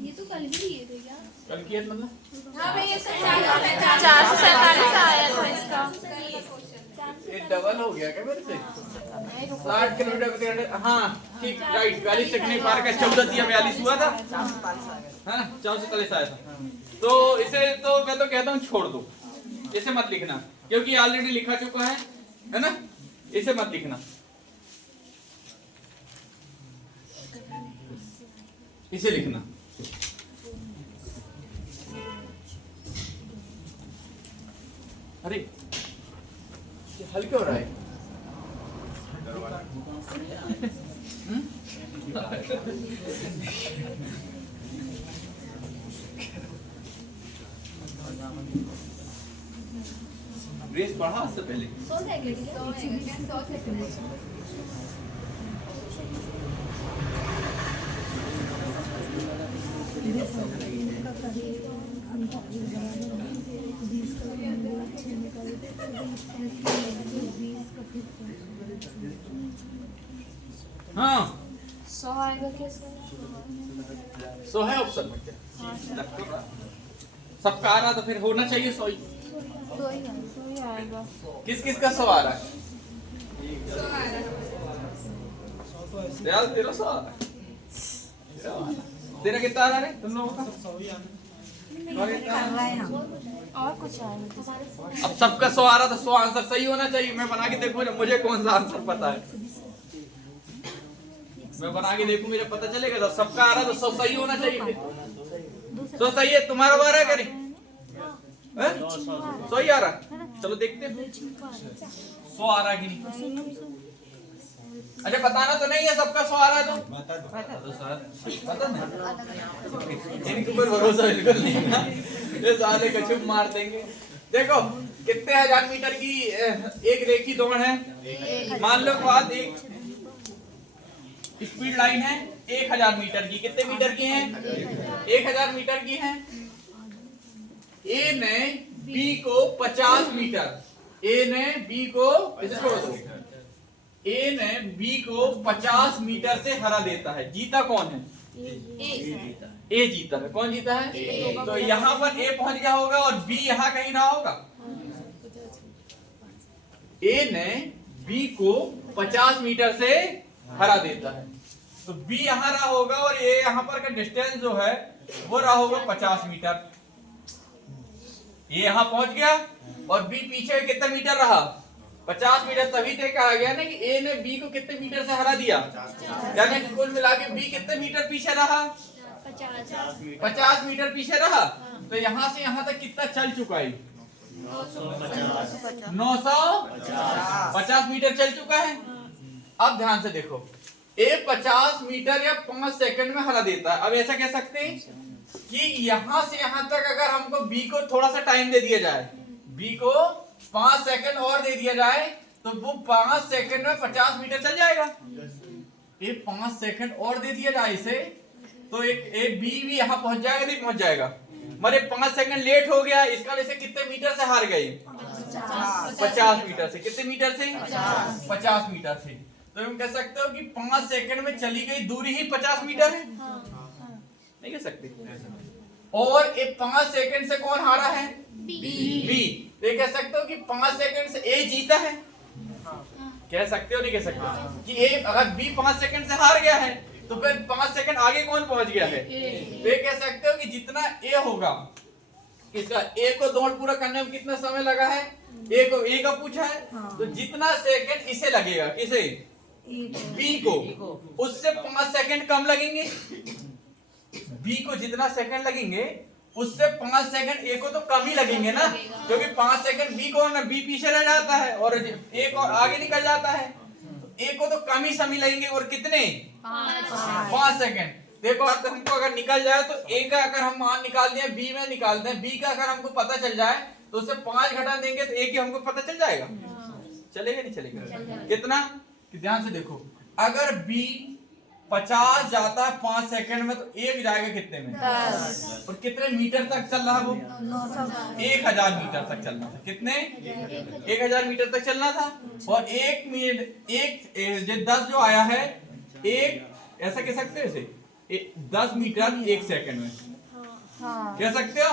ये तो कल भी दिए थे क्या? कल किया मतलब? हाँ भाई ये 447 आया था इसका। ये डबल हो गया क्या मेरे से? 60 किलोमीटर प्रति घंटा। हाँ ठीक, राइट। 42 सेकंड पार का 14 दिया 42 हुआ था, है ना? 443 आया था। तो इसे तो मैं तो कहता हूँ छोड़ दो, इसे मत लिखना, क्योंकि ऑलरेडी लिखा चुका है ना? इसे मत लिखना, इसे लिखना। अरे ये हल्के हो रहा है। रेस पढ़ा उससे पहले। 100 सेकंड। हाँ 100 आएगा कैसे? 100 है ऑप्शन में क्या? सबका आ रहा तो फिर होना चाहिए 100 ही। 100 ही आएगा। किस किस का 100 आ रहा है? यार तेरा 100 आ रहा है। तेरा कितना आ रहा है तुम लोगों का? और कुछ आएगा? अब सबका 100 आ रहा तो 100 आंसर सही होना चाहिए। मैं बना के देखूं मुझे कौन सा आंसर पता है। मैं बना के देखूं मुझे पता चलेगा। जब सबका आ रहा तो 100 सही होना चाहिए। 100 सही है। तुम्हारा बार है करें 100 ही आ रहा। चलो देखते हैं 100 आ रहा कि नहीं। अच्छा बताना तो नहीं है सबका 100 आ रहा है तो बता दो सर। बता दो, इनके ऊपर भरोसा बिल्कुल नहीं है। ये साले कछुप मार देंगे। देखो कितने हजार मीटर की एक रेखी दौड़ है। मान लो बात एक स्पीड लाइन है 1000 मीटर की। कितने मीटर की है? 1000 मीटर की है। ए ने बी को 50 मीटर, ए ने बी को इसे छोड़ दो, ए ने बी को 50 मीटर से हरा देता है। जीता कौन है? ए जीता है। कौन जीता है? तो यहाँ पर ए पहुंच गया होगा और बी यहाँ कहीं ना होगा। ए ने बी को 50 मीटर से हरा देता है, तो बी यहाँ रहा होगा और ए यहाँ पर का डिस्टेंस जो है वो रहा होगा 50 मीटर। ये यहाँ पहुंच गया और बी पीछे कितने मीटर रहा? 50 मीटर। तभी तो कहा गया ना कि ए ने बी को कितने मीटर से हरा दिया, यानी कुल मिला के बी कितने मीटर पीछे रहा? 50 मीटर पीछे रहा। तो यहाँ से यहाँ तक कितना चल चुका है? 950 मीटर चल चुका है। अब ध्यान से देखो, ए 50 मीटर या 5 सेकंड में हरा देता है। अब ऐसा कह सकते हैं कि यहां से यहां तक अगर हमको बी को थोड़ा सा टाइम दे दिया जाए, बी को 5 सेकंड और दे दिया जाए, तो वो 5 सेकंड में 50 मीटर चल जाएगा। ये 5 सेकंड और दे दिया जाए इसे, तो एक बी भी यहाँ पहुंच जाएगा। नहीं पहुंच जाएगा, मरे 5 सेकंड लेट हो गया। इसका इसे कितने मीटर से हार गए? 50 मीटर से। कितने मीटर से? 50 मीटर से। तो तुम कह सकते हो कि 5 सेकंड में चली गई दूरी ही 50 मीटर है। नहीं कह सकते। और एक 5 सेकंड से कौन हारा है? बी। तो ये कह सकते हो कि 5 सेकंड से ए जीता है, कह सकते हो नहीं कह सकते हो कि ए अगर बी 5 सेकंड से हार गया है तो फिर 5 सेकंड आगे कौन पहुंच गया है। तो ये कह सकते हो कि जितना ए होगा इसका ए को दौड़ पूरा करने में कितना समय लगा है, ए को ए का पूछा है, तो जितना सेकंड इसे लगेगा किसे बी को उससे 5 सेकंड कम लगेंगे। बी को जितना सेकंड लगेंगे उससे 5 सेकंड ए को तो कम ही लगेंगे ना, क्योंकि 5 सेकंड बी को ना बी पीछे रह जाता है और ए को आगे निकल जाता है, तो ए को तो कम ही समय लगेंगे। और कितने 5 सेकंड। देखो अब हमको अगर निकल जाए तो ए का अगर हम मान निकाल दिए बी में निकाल दें, बी का अगर हमको पता चल जाए तो उससे 5 घटा देंगे तो ए की हमको पता चल जाएगा, चलेगा नहीं चलेगा। कितना कि ध्यान से देखो, अगर बी 50 जाता है 5 सेकंड में तो एक जाएगा कितने में 10। और कितने मीटर तक चल रहा है वो 1000 मीटर तक चलना था। कितने 1000 मीटर तक चलना था। और 1 मिनट एक 10 जो आया है एक ऐसा कह सकते हो इसे 10 मीटर 1 सेकंड में कह सकते हो।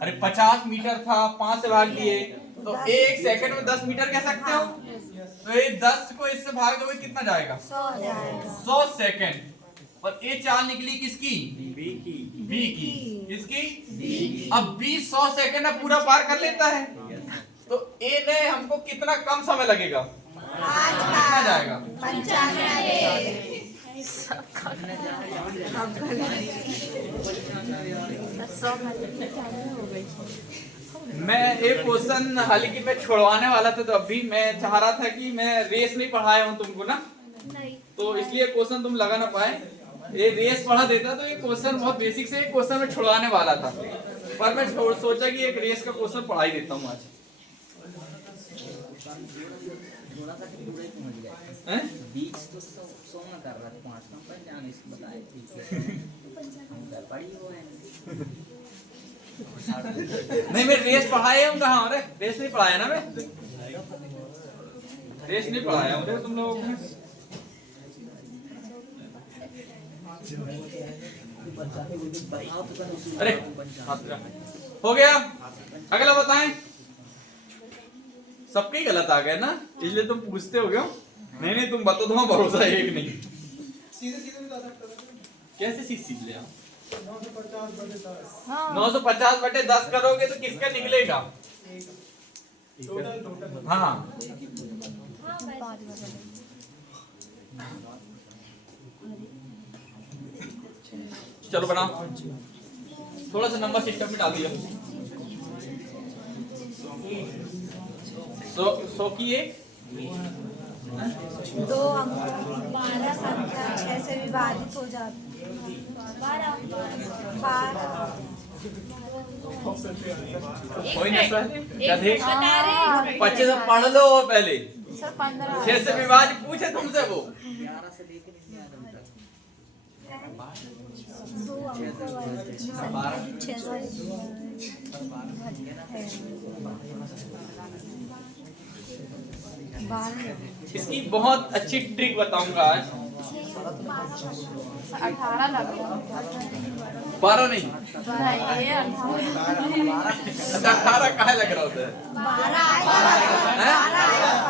अरे 50 मीटर था 5 से भाग दिए तो 1 सेकंड में 10 मीटर कह सकते हो। तो ये 10 को इससे भाग दोगे कितना जाएगा 100 सेकंड। और ये चाल निकली किसकी बी की किसकी अब बी 100 सेकंड में पूरा पार कर लेता है तो ए ने हमको कितना कम समय लगेगा कितना जाएगा। मैं एक क्वेश्चन हालांकि मैं छोड़वाने वाला था, तो अभी मैं चाह रहा था कि मैं रेस नहीं पढ़ाया हूँ तुमको ना, तो इसलिए क्वेश्चन तुम लगा ना पाए। ये रेस पढ़ा देता तो ये क्वेश्चन बहुत बेसिक से एक क्वेश्चन मैं छोड़वाने वाला था, पर मैं सोचा कि एक रेस का क्वेश्चन पढ़ा ही देता हूँ आज। बीच तो सोना कर रहा है 5 नंबर जाने से बताए हम घर पड़ी हुए हैं। नहीं मैं रेस पढ़ाया हूँ कहाँ, अरे रेस नहीं पढ़ाया ना, मैं रेस नहीं पढ़ाया मुझे तुम लोगों को। अरे हो गया, अगला बताएं। सबके ही गलत आ गए ना, इसलिए तुम पूछते हो क्यों। नहीं तुम बता दो, भरोसा एक नहीं। सीधे सीधे बता सकते हो कैसे सीख ले आप 950 950/10 करोगे तो किसका निकलेगा टोटल। हाँ चलो बनाओ, थोड़ा सा नंबर सिस्टम में डाल दिया। 100 की एक 2 अंक 12 संख्या 6 से विभाजित हो जाती 12 कोई ना सर क्या थे 25 से पढ़ लो पहले, 6 से विभाजित पूछे तुमसे वो 11 से लेकर 11 तक 2 अंक 6 इसकी बहुत अच्छी ट्रिक बताऊंगा आज। 18 लग 12 नहीं, नहीं 18 काहे लग रहा होता है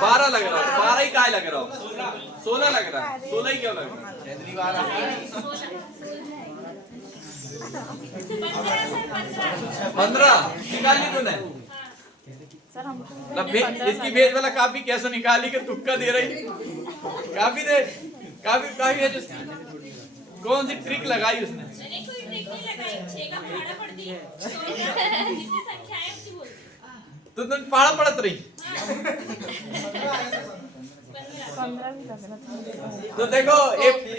12 लग रहा है, 12 ही काहे लग रहा हो, 16 लग रहा है, 16 ही क्यों लग रहा है 15 निकाल ली तूने। सर हमको इसकी भेज वाला काफी कैसे निकाली के तुक्का दे रही, काफी दे काफी है जो कौन सी ट्रिक लगाई उसने। मैंने कोई ट्रिक नहीं लगाई, 6 का पहाड़ा पड़ दी है, जितनी संख्या है उतनी बोल दी। तो तुम पढ़ा पढ़त रही 15 भी लग रहा था। तो देखो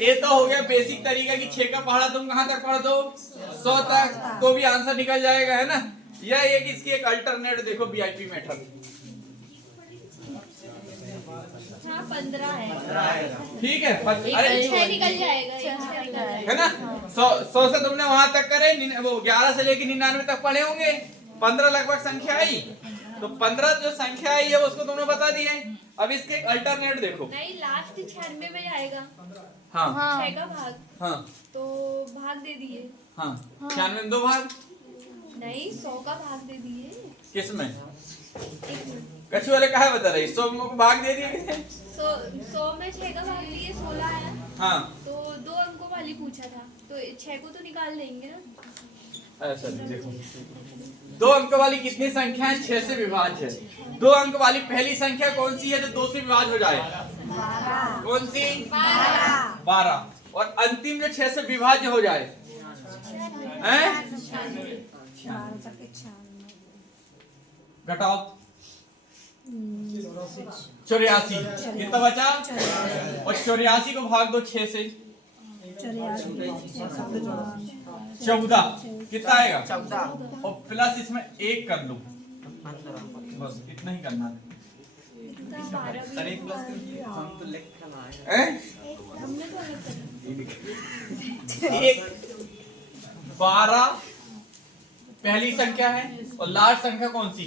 ये तो हो गया बेसिक तरीका कि 6 का पहाड़ा तुम कहाँ तक पढ़ दो 100 तक तो भी आंसर निकल जाएगा, है ना। यह एक इसकी एक अल्टरनेट देखो वीआईपी मेथड। हाँ 15 है, ठीक है अरे अरे 6 निकल जाएगा, 6 निकल जाएगा। है ना। 100 से तुमने वहां तक करे, वो 11 से लेके 99 तक पढ़े होंगे, 15 लगभग संख्या आई, तो 15 जो संख्या आई है उसको तुमने बता दिया है। अब इसके एक अल्टरनेट देखो। नहीं लास्ट 96 में जाएगा, हाँ 6 का भाग, हाँ तो भाग दे दिए। हाँ 96 में 2 भाग, नहीं 100 का भाग दे दिए। किसमें? कछु वाले कहा बता रही 100 अंकों को भाग दे दिए किसने? 100 में 6 का भाग लिए 16 आया। हाँ तो 2 अंकों वाली पूछा था, तो 6 को तो निकाल देंगे ना। ऐसा देखो 2 अंक वाली कितनी संख्या है? 6 से विभाज्य है। 2 अंक वाली पहली संख्या कौन सी है जो 2 से विभाज्य हो जाए? 12 कौन सी? 12 12। और अंतिम जो 6 से विभाज्य हो जाए हैं? 12 तक 96 घटाओ 84 कितना बचा? और 84 को भाग दो 6 से 14 कितना आएगा? 14 और प्लस इसमें 1 कर लो, बस इतना ही करना है। इतना 12 भी हम तो लिख कर आए हैं? हमने तो अलग कर एक 12 पहली संख्या है और लास्ट संख्या कौन सी?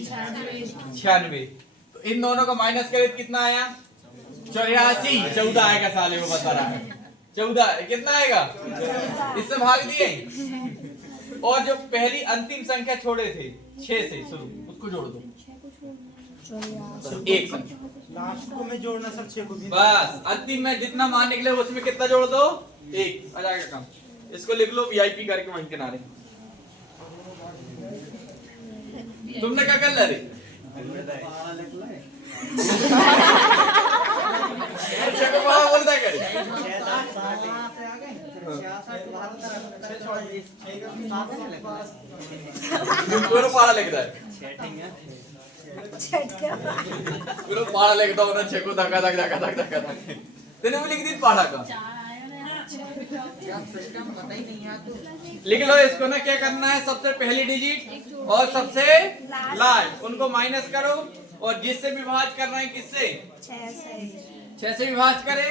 96। तो इन दोनों का माइनस करें तो कितना आया? 84। 14 आएगा साले वो बता रहा है 14 कितना आएगा? इससे भाग दिए। और जो पहली अंतिम संख्या छोड़े थे 6 से शुरू, उसको जोड़ दो 1 संख्या। लास्ट को मैं जोड़ना सर 6 को भी। बस अंतिम में जितना मान निकले उसमें कितना जोड़ दो? 1 आ जाएगा काम। इसको लिख लो वीआईपी करके वहीं किनारे। तुमने क्या कर रहे? बोलता है पूरा पारा लिखता है, पूरा पारा लिखता हूँ ना 6 को धक्का धक धक्का धक धक्का धक। तेने भी लिख दी पारा का। लिख लो इसको ना। क्या करना है? सबसे पहली डिजिट और सबसे लास्ट उनको माइनस करो और जिससे विभाज्य करना है किससे? 6 से विभाज्य करे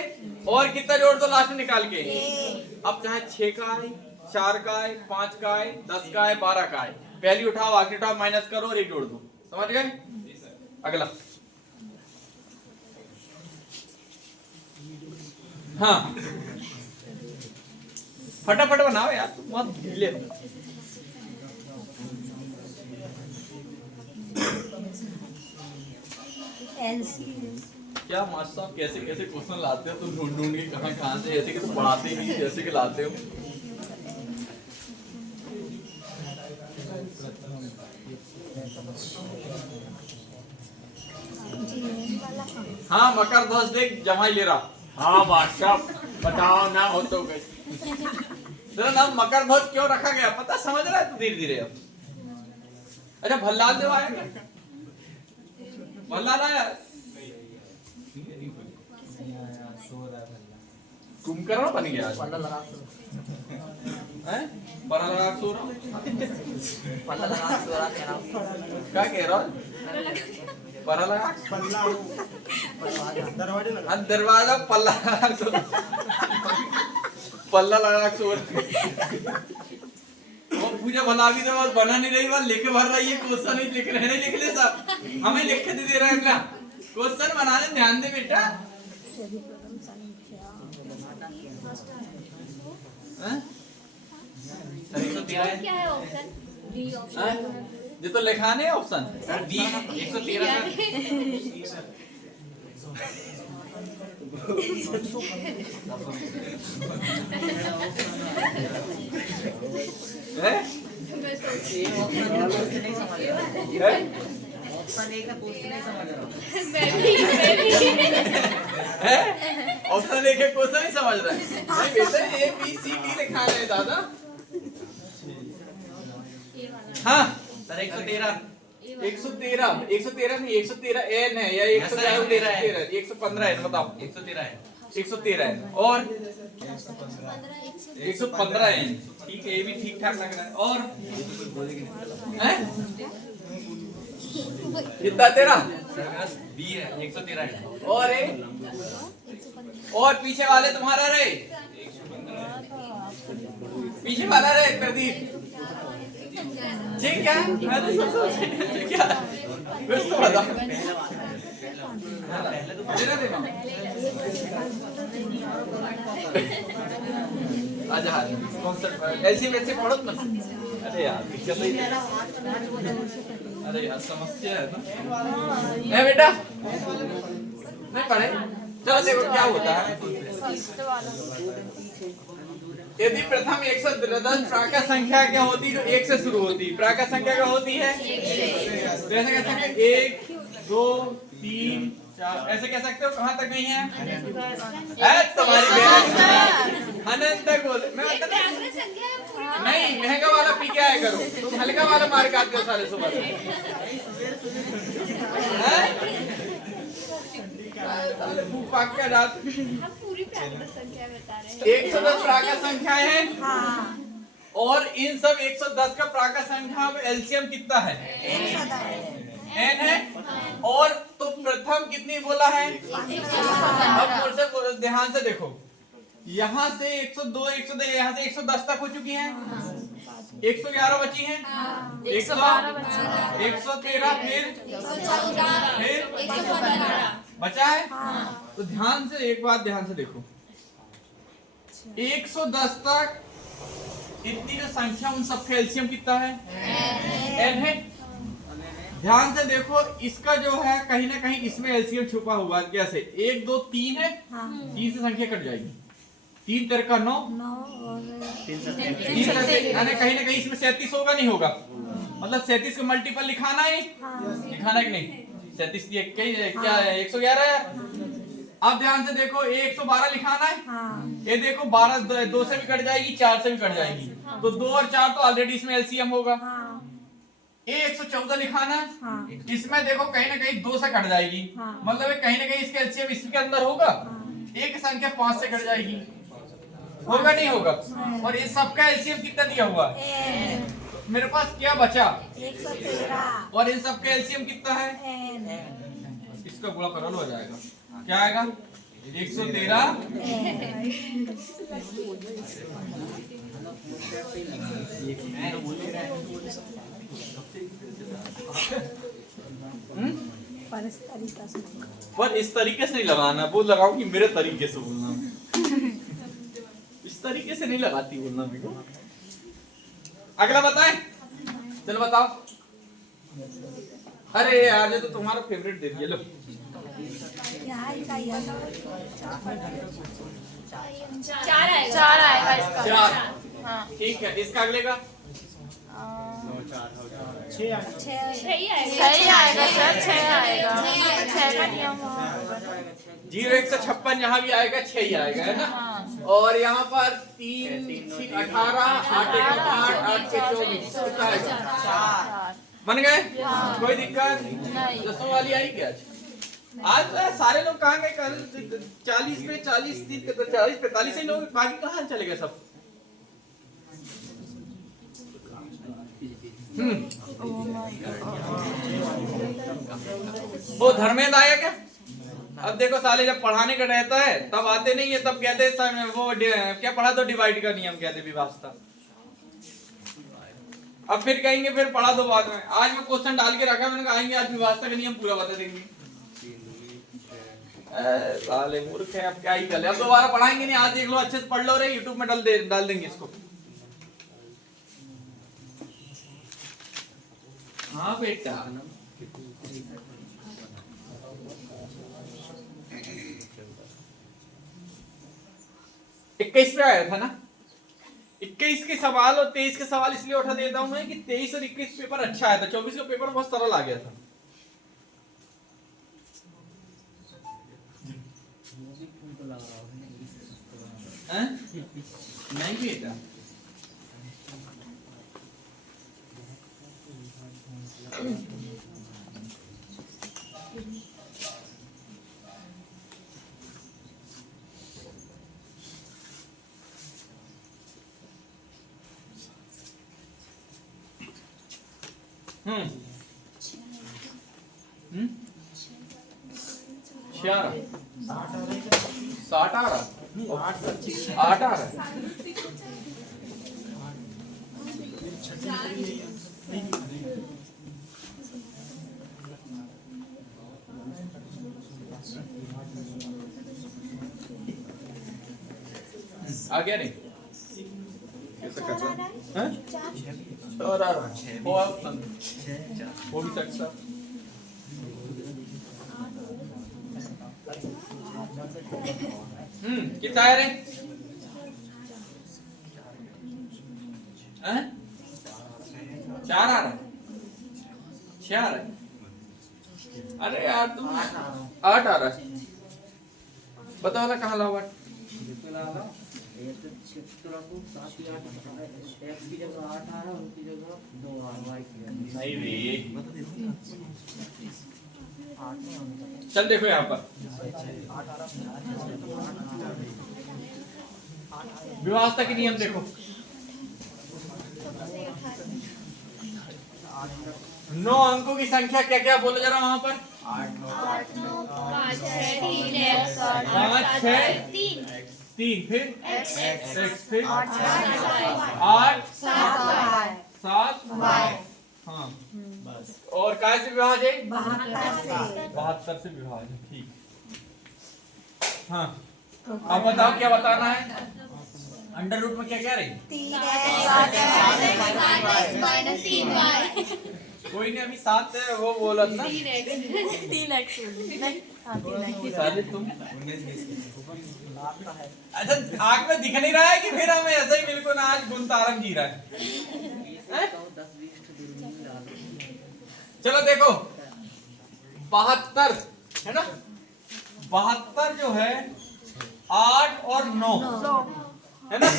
और कितना जोड़ दो लास्ट में निकाल के। अब चाहे 6 का आए, 4 का आए, 5 का आए, 10 का आए, 12 का आए, पहली उठाओ आखिरी उठाओ माइनस करो और 1 जोड़ दो। समझ गए? अगला हाँ फटाफट बनाओ यार, तुम बहुत ढीले हो। क्या मास्टर साहब कैसे कैसे क्वेश्चन लाते हो तुम ढूंढ ढूंढ के कहाँ से, ऐसे कि तुम पढ़ाते नहीं जैसे कि लाते हो। हाँ मकर ध्वज देख जमाई ले रहा। हाँ मास्टर साहब बताओ ना हो तो गई। तेरा नाम मकर ध्वज क्यों रखा गया पता समझ रहा है तू धीरे धीरे अब। अच्छा भल्लाल देव आया क्या? भल्लाल आया? कुंभकर्ण बन गया पल्ला लगा हैं? बड़ा लगा सो रहा पल्ला लगा सो रहा कह रहा हूं। क्या कह रहा है? बड़ा लगा दरवाजे लगा। दरवाजा पल्ला लगा सो पल्ला लगा सो वो पूजा बना भी तो बना नहीं रही बात लिख भर रही है। क्वेश्चन नहीं लिख रहे नहीं लिख ले सब हमें लिख के दे रहे हैं। क्वेश्चन बनाने ध्यान दे बेटा। क्या है ऑप्शन? बी ऑप्शन ये तो लिखाने है ऑप्शन सर बी 113 है मैं सोच नहीं समझ रहा ऑप्शन ए का क्वेश्चन नहीं समझ रहा मैं भी है ऑप्शन एक है क्वेश्चन नहीं समझ रहा है। नहीं बेटा ए बी सी डी लिखा है दादा। हाँ सर 113 नहीं 113 एन है या 113 है 115 है बताओ 113 है और 115 है। ठीक है ये भी ठीक ठाक लग रहा है। और हैं कितना तेरा बी है 113 है और ए और पीछे वाले तुम्हारा रहे पीछे वाला रहे प्रदीप ठीक है मैं तो सोच क्या कुछ तो बता तेरा दे आजा कॉन्सेप्ट ऐसे वैसे पढ़ो मत अरे यार पिक्चर तो अरे यार समस्या है ना। ए बेटा नहीं पढ़े, चलो देखो क्या होता है। यदि प्रथम 110 प्राकृत संख्या क्या होती है जो 1 से शुरू होती है? प्राकृत संख्या क्या होती है? तो ऐसे कह सकते हैं 1 2 3 4, ऐसे कह सकते हो। कहाँ तक नहीं है? तुम्हारी अनंत तक बोल। मैं प्राकृत संख्या पूरी नहीं, महंगा वाला पी के आया करो, तुम हल्का वाला मार खाते हो सारे सुबह। पाक का रात हम पूरी प्राकृत संख्या बता रहे हैं। 110 प्राकृत संख्याएं हैं हाँ और इन सब 110 का प्राकृत संख्या में एलसीएम कितना है? n है। और तो प्रथम कितनी बोला है? अब मुझसे ध्यान से देखो, यहाँ से 102 102 यहाँ से 110 तक हो चुकी हैं, 111 बची हैं, 113 फिर 114 बचा है। तो ध्यान से एक बात ध्यान से देखो, 110 तक इतनी जो संख्या उन सबका एलसीएम कितना है? n है। ध्यान से देखो, इसका जो है कहीं ना कहीं इसमें एलसीएम छुपा हुआ है। कैसे? 1 2 3 है, 3 से संख्या कट जाएगी, 3 3 का 9 3 से यानी कहीं ना कहीं इसमें 37 होगा नहीं होगा? मतलब 37 का मल्टीपल लिखाना है, लिखाना कि नहीं? 37 क्या है? 111 है। अब ध्यान से देखो, 112 लिखाना है। ये देखो 12 2 से भी कट जाएगी, 4 से भी कट जाएगी, तो 2 और 4 तो ऑलरेडी इसमें एलसीएम होगा। 114 लिखाना है, इसमें देखो कहीं ना कहीं 2 से कट जाएगी, मतलब कहीं ना कहीं इसका एलसीएम इसके अंदर होगा। एक संख्या 5 से कट जाएगी, होगा नहीं होगा? और इस सबका एलसीएम कितना दिया हुआ? मेरे पास क्या बचा? 113 और इन सबका एलसीएम कितना है? इसका गुणा करो हो जाएगा, क्या आएगा? 113 पर इस तरीके से नहीं लगाना, वो लगाओ कि मेरे तरीके से बोलना। इस तरीके से नहीं लगाती बोलना मेरे को। अगला बताएं, चलो बताओ। अरे यार ये तो तुम्हारा फेवरेट दे दिया, लो। चार आएगा। 4 आएगा इसका। 4 हाँ ठीक है। इसका अगले का 6 ही आएगा। सही आएगा सर, 6 आएगा। 6 का नियम 0 1 से 56 यहाँ भी आएगा, 6 ही आएगा, है ना? और यहाँ पर 3 18 8 1 8 8 के 24 कितना आएगा? 4 बन गए। कोई दिक्कत नहीं। 10 वाली आई क्या आज? सारे लोग कहाँ गए? कल 40 पे 40 45 ही लोग, बाकी कहाँ चले गए सब? वो धर्मेंद्र आया क्या? अब देखो साले जब पढ़ाने का रहता है तब आते नहीं है, तब कहते हैं वो क्या पढ़ा दो, डिवाइड का नियम कहते विभाजता। अब फिर कहेंगे फिर पढ़ा दो बाद में। आज मैं क्वेश्चन डाल के रखा, मैंने कहा आएंगे आज विभाजता का नियम पूरा बता देंगे। साले मूर्ख है, अब क्या ही कर ले। अब दोबारा पढ़ाएंगे नहीं, आज देख लो अच्छे से पढ़ लो रे, यूट्यूब में डाल देंगे इसको। हाँ बेटा 21 पे आया था ना। 21 के सवाल और 23 के सवाल इसलिए उठा देता हूं मैं कि 23 और 21 पेपर अच्छा आया था, 24 का पेपर बहुत सरल आ गया था। नहीं बेटा चार 60 आ रहा 8 आ रहा। आ गया नहीं? कैसे कर रहा है? और वो भी सकता। कितना है रे? हैं? 4 आ रहा है, 6 आ रहा है। अरे यार तुम 8 आ रहा है। बताओ ना कहाँ लाओ 8? ये तो चित्र को 7 8 x की जगह 8 आ रहा है, उनकी जगह 2 आ रहा है। नहीं रे, 8 नहीं होता। चल देखो यहाँ पर व्यवस्था के नियम देखो। 9 अंकों की संख्या क्या क्या बोलो जरा वहां पर। 8 9 5 6 3 फिर x फिर 8 7 हाँ और काय से विभाज्य है? 72 से विभाज्य। ठीक। हाँ अब बताओ क्या बताना है। अंडर रूट में क्या क्या रही? 3x कोई नहीं, अभी 7 है वो बोला था। 3x साजिद तुम अच्छा आग में दिख नहीं रहा है कि फिर हमें ऐसे ही बिल्कुल आज गुनतारन जी रहा है। 10 20 तो दूरबीन डालो। चलो देखो 72 है ना, 72 जो है 8 और 9 है ना।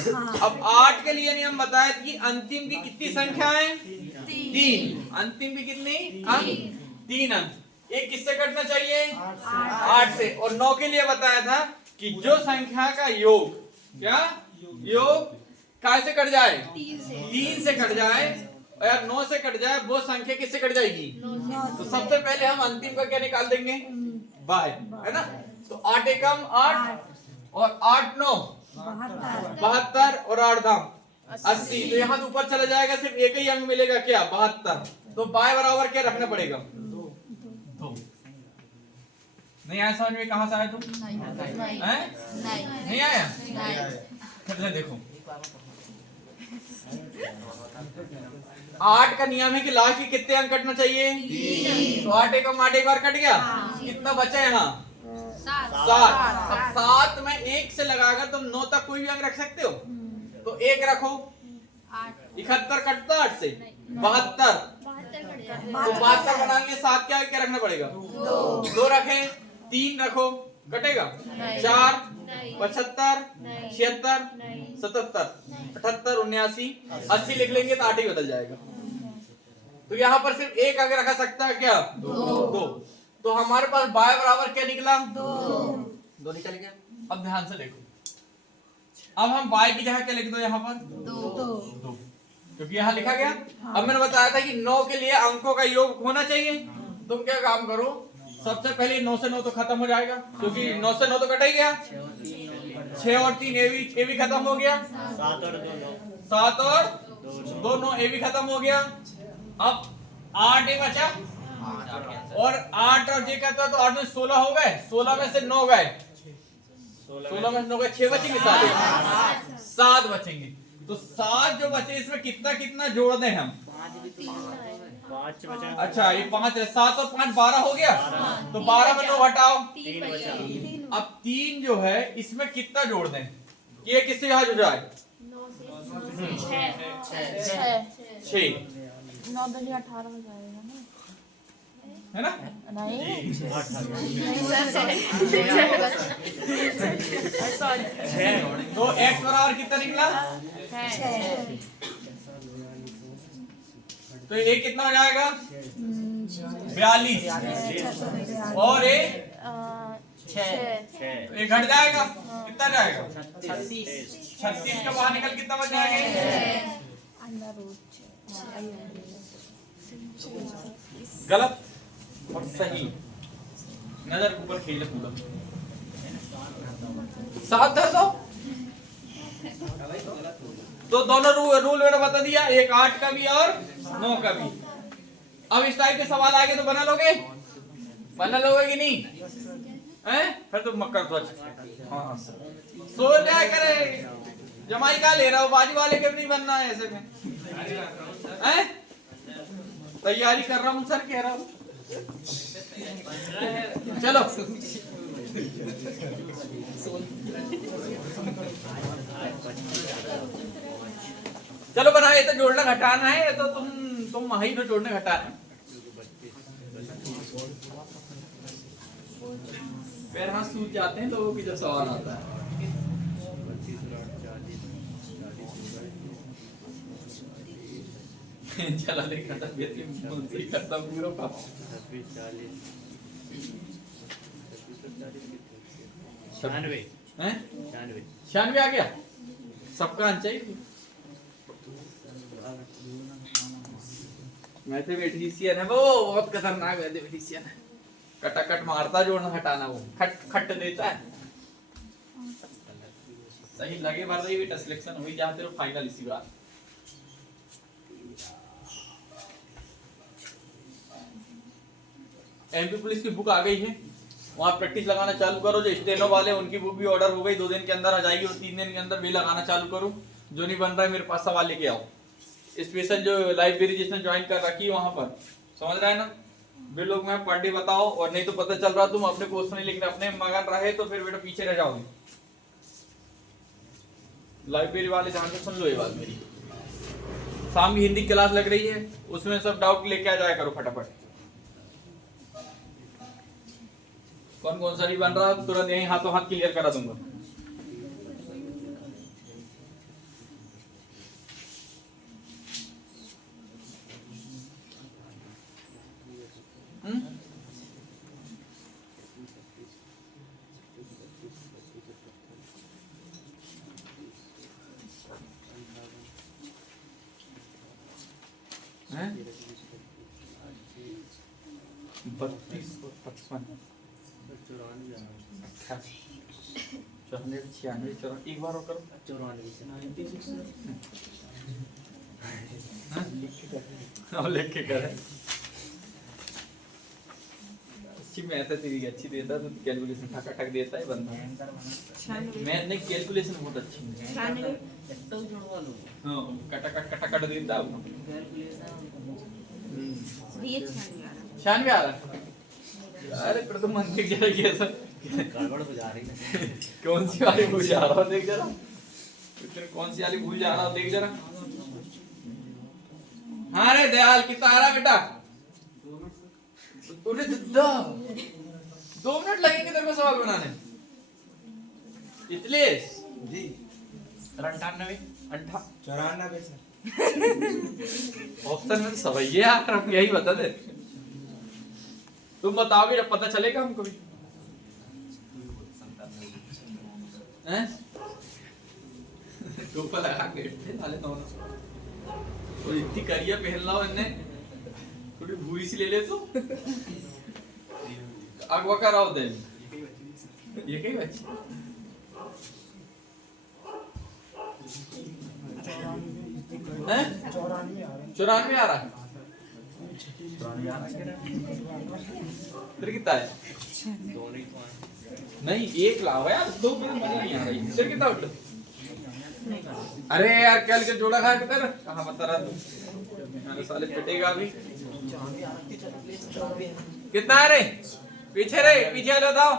अब 8 के लिए नियम बताया कि अंतिम की कितनी संख्या है? 3। अंतिम की कितनी अंक? 3 अंक। एक किससे कटना चाहिए? 8 से। और 9 के लिए बताया था कि जो संख्या का योग क्या योग काय से कट जाए? 3 से कट जाए और 9 से कट जाए, वो संख्या किससे कट जाएगी? तो सबसे पहले हम अंतिम का क्या निकाल देंगे? बाय, है ना। तो 8 एकम 8 और 8 9 72 और 8 दाम 80। तो यहाँ ऊपर चला जाएगा, सिर्फ एक ही अंक मिलेगा क्या? 72। तो बाय बराबर क्या रखना पड़ेगा? 2। नहीं आया समझ में? कहाँ से आया तुम? नहीं आया? नहीं। देखो 8 का नियम है कि लास्ट के कितने अंक कटना चाहिए? 3। तो 8 एकम 8 एक बार कट गया। कितना बचा यहाँ? 7। अब 7 में 1 से लगाकर तुम 9 तक कोई भी अंक रख सकते हो। तो 1 रखो। 71 कटता 8 से 72। तो 72 बनाने के लिए 7 क्या क्या रखना पड़ेगा? 2 रखे। 3 रखो, कटेगा 4 75 76 77 78 79 80 लिख लेंगे तो 8 ही बदल जाएगा। तो यहाँ पर सिर्फ एक अंक रखा सकता है क्या? 2। तो हमारे पास बाय बराबर क्या निकला? 2 निकल गया। अब ध्यान से देखो, अब हम y की जगह क्या लिख दो यहाँ पर? 2 क्योंकि यहाँ लिखा गया। अब मैंने बताया था कि 9 के लिए अंकों का योग होना चाहिए। तुम क्या काम करो, सबसे पहले 9 से 9 तो खत्म हो जाएगा क्योंकि 9 से 9 तो कट ही गया। 6 और 3 ये भी खत्म हो गया। 7 और 2 9 ये भी खत्म हो गया। अब 8 ही बचा और 8 और ये कहता तो 8 में 16 हो गए। 16 में से 9 गए, 16 में 9 गए, 6 बचेंगे। 7 बचेंगे। तो 7 जो बचे इसमें कितना कितना जोड़ दें हम? 5 बचा। अच्छा ये 5 है। 7 और 5 12 हो गया। तो 12 में 9 हटाओ। 3 बचा। अब 3 जो है इसमें कितना जोड़ दें कि ये किससे यहाँ जुड़ जाए? 6 9 10 18 हो जाएगा ना, है ना। नहीं तो x बराबर कितना निकला? 6। तो ये कितना हो जाएगा? 42 और ये 6 तो ये घट जाएगा। कितना जाएगा? 36 का बाहर निकल कितना बच जाएगा? गलत और सही। नजर ऊपर खेले पूरा 7 धर दो। तो दोनों रूल मैंने बता दिया, एक 8 का भी और 9 का भी। अब इस टाइप के सवाल आएंगे तो बना लोगे कि नहीं? हैं? फिर तुम मक्कर सोच। हाँ सोच क्या करे, जमाई का ले रहा हो, बाजू वाले के भी नहीं बनना है ऐसे में। हैं? तैयारी कर रहा हूँ सर, कह रहा हूँ। चलो चलो बना, ये तो जोड़ना घटाना है, ये तो तुम वहीं पे जोड़ने घटाना। पैर हाथ सूज जाते हैं लोगों की जब सवाल आता है। चला देखा था मुझसे करता पूरा पाप। 96 हैं? 96 96 आ गया सबका अंक चाहिए। मैथमेटिशियन है वो, बहुत खतरनाक मैथमेटिशियन है। कटाकट मारता, जोड़ना हटाना वो खट खट देता है। सही लगे बार ये बेटा सिलेक्शन हुई जाते रहो फाइनल इसी बार। एमपी पुलिस की बुक आ गई है, वहाँ प्रैक्टिस लगाना चालू करो। जो स्टेनो वाले उनकी बुक भी ऑर्डर हो गई, 2 दिन के अंदर आ जाएगी और 3 दिन के अंदर भी लगाना चालू करो। जो नहीं बन रहा है मेरे पास सवाल लेके आओ। स्पेशल जो लाइब्रेरी जिसने ज्वाइन कर रखी है वहाँ पर, समझ रहा है ना, वे लोग मैं पढ़ के बताओ। और नहीं तो पता चल रहा तुम अपने क्वेश्चन नहीं लिख रहे, अपने मगन रहे तो फिर बेटा पीछे रह जाओगे। लाइब्रेरी वाले ध्यान से सुन लो ये बात मेरी। शाम की हिंदी क्लास लग रही है, उसमें सब डाउट लेके आ जाया करो फटाफट। कौन कौन सा नहीं बन रहा तुरंत यही हाथों हाथ क्लियर करा दूंगा। हैं? 32 और 55 94 एक बार और करो। 94 लिख के करे। अच्छी मैथ है तेरी, अच्छी देता है तो कैलकुलेशन ठक ठक देता है बंदा। मैथ नहीं, कैलकुलेशन बहुत अच्छी है। हाँ कटा कट देता है। 96 आ रहा है। अरे पर तुम मन के जरा कैसा गड़बड़ हो जा रही है। कौन सी वाली भूल जा रहा हो देख जरा, तेरे कौन सी वाली भूल जा रहा हो देख जरा। हाँ रे दयाल कितना आ रहा बेटा? 2 मिनट लगेंगे तेरे को सवाल बनाने। इसलिए जी 98 94 सर। ऑप्शन में सवैया हम यही बता दे। तुम बताओगे जब पता चलेगा हमको भी। हैं? टोपा लगा के बैठे साले दोनों। और इतनी करिया पहन ला इनने, थोड़ी भूरी सी ले ले तो अगवा का राव दे। ये कई बच्ची हैं? 94 आ रहा है। तेरे कितना है? नहीं 1 लाओ यार, 2 मेरे मजा नहीं आ रही। तेरे कितना उठ? अरे यार कल के जोड़ा खाया तेरा कहाँ बता रहा तू? मेरे साले पिटेगा अभी। कितना है रे? पीछे रे, पीछे आ जाओ।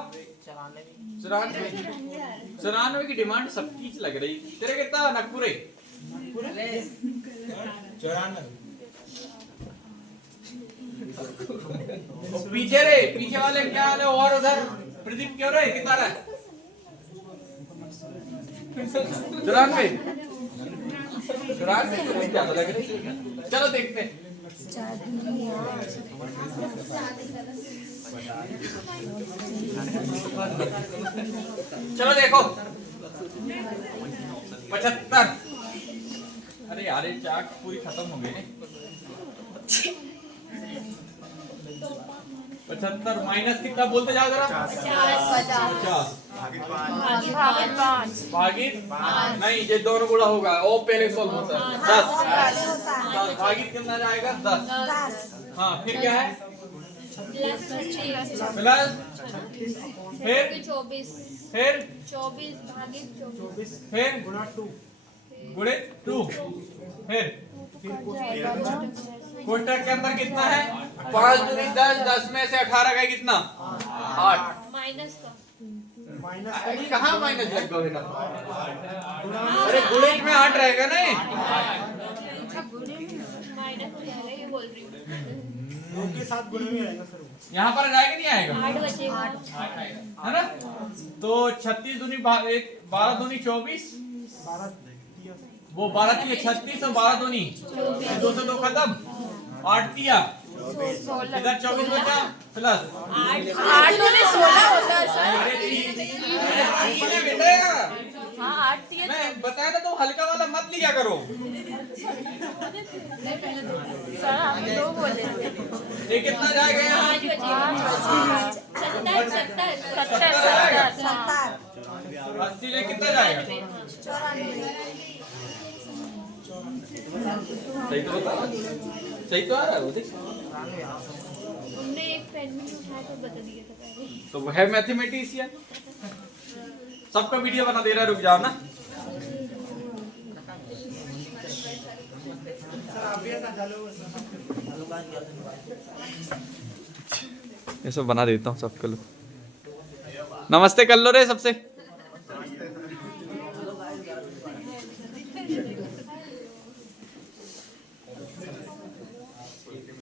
94 की डिमांड सबकी लग रही। तेरे कितना नागपुरे? 94 पीछे रे, पीछे वाले क्या हाल है? और उधर प्रदीप क्यों रे कितना रहा है? 94 क्या लग रही? चलो देखते हैं। चलो देखो 75। अरे यार ये चाक पूरी खत्म हो गई। 75 माइनस कितना बोलते जाओ जरा। 50 भागित नहीं, ये दोनों गुणा होगा। ओ पहले सोल्व होता है 10 भागित कितना जाएगा? 10। हाँ फिर क्या है? प्लस फिर 24 फिर 24 भागित 24 फिर गुणा 2 गुणे 2 फिर कोष्टक के अंदर कितना है? 5 दूनी 10, 10 में से 18 गए कितना? 8। माइनस का कहाँ माइनस लग गए ना? अरे गुणित में 8 रहेगा ना ये? माइनस हो जाएगा ये बोल रही हूँ। 2 के साथ गुणे में आएगा सर वो। यहाँ पर जाएगा नहीं आएगा? 8 बचेगा। है ना? तो 36 दूनी 12 दूनी 24, 12 वो 12 थी 36 और 12 दूनी 2 से 2 खत्म, 8 दिया, इधर 24 बचा प्लस 8 दूनी 16 होता है सर। अरे तीन है बेटा। हाँ 8 दिए मैं बताया ना तुम हल्का वाला मत लिया करो। सर हम 2 बोले ये कितना जाएगा यहाँ? 5 बचेगा। 70 70 80 में कितना जाएगा? सही तो बता, सही तो आ रहा है वो, देख। हमने एक पेन में उठाया तो बता दिया था पहले। तो वो है मैथमेटिशियन। सबका वीडियो बना दे रहा है, रुक जाओ ना। ये सब बना देता हूँ सबके लोग। नमस्ते कर लो रे सबसे।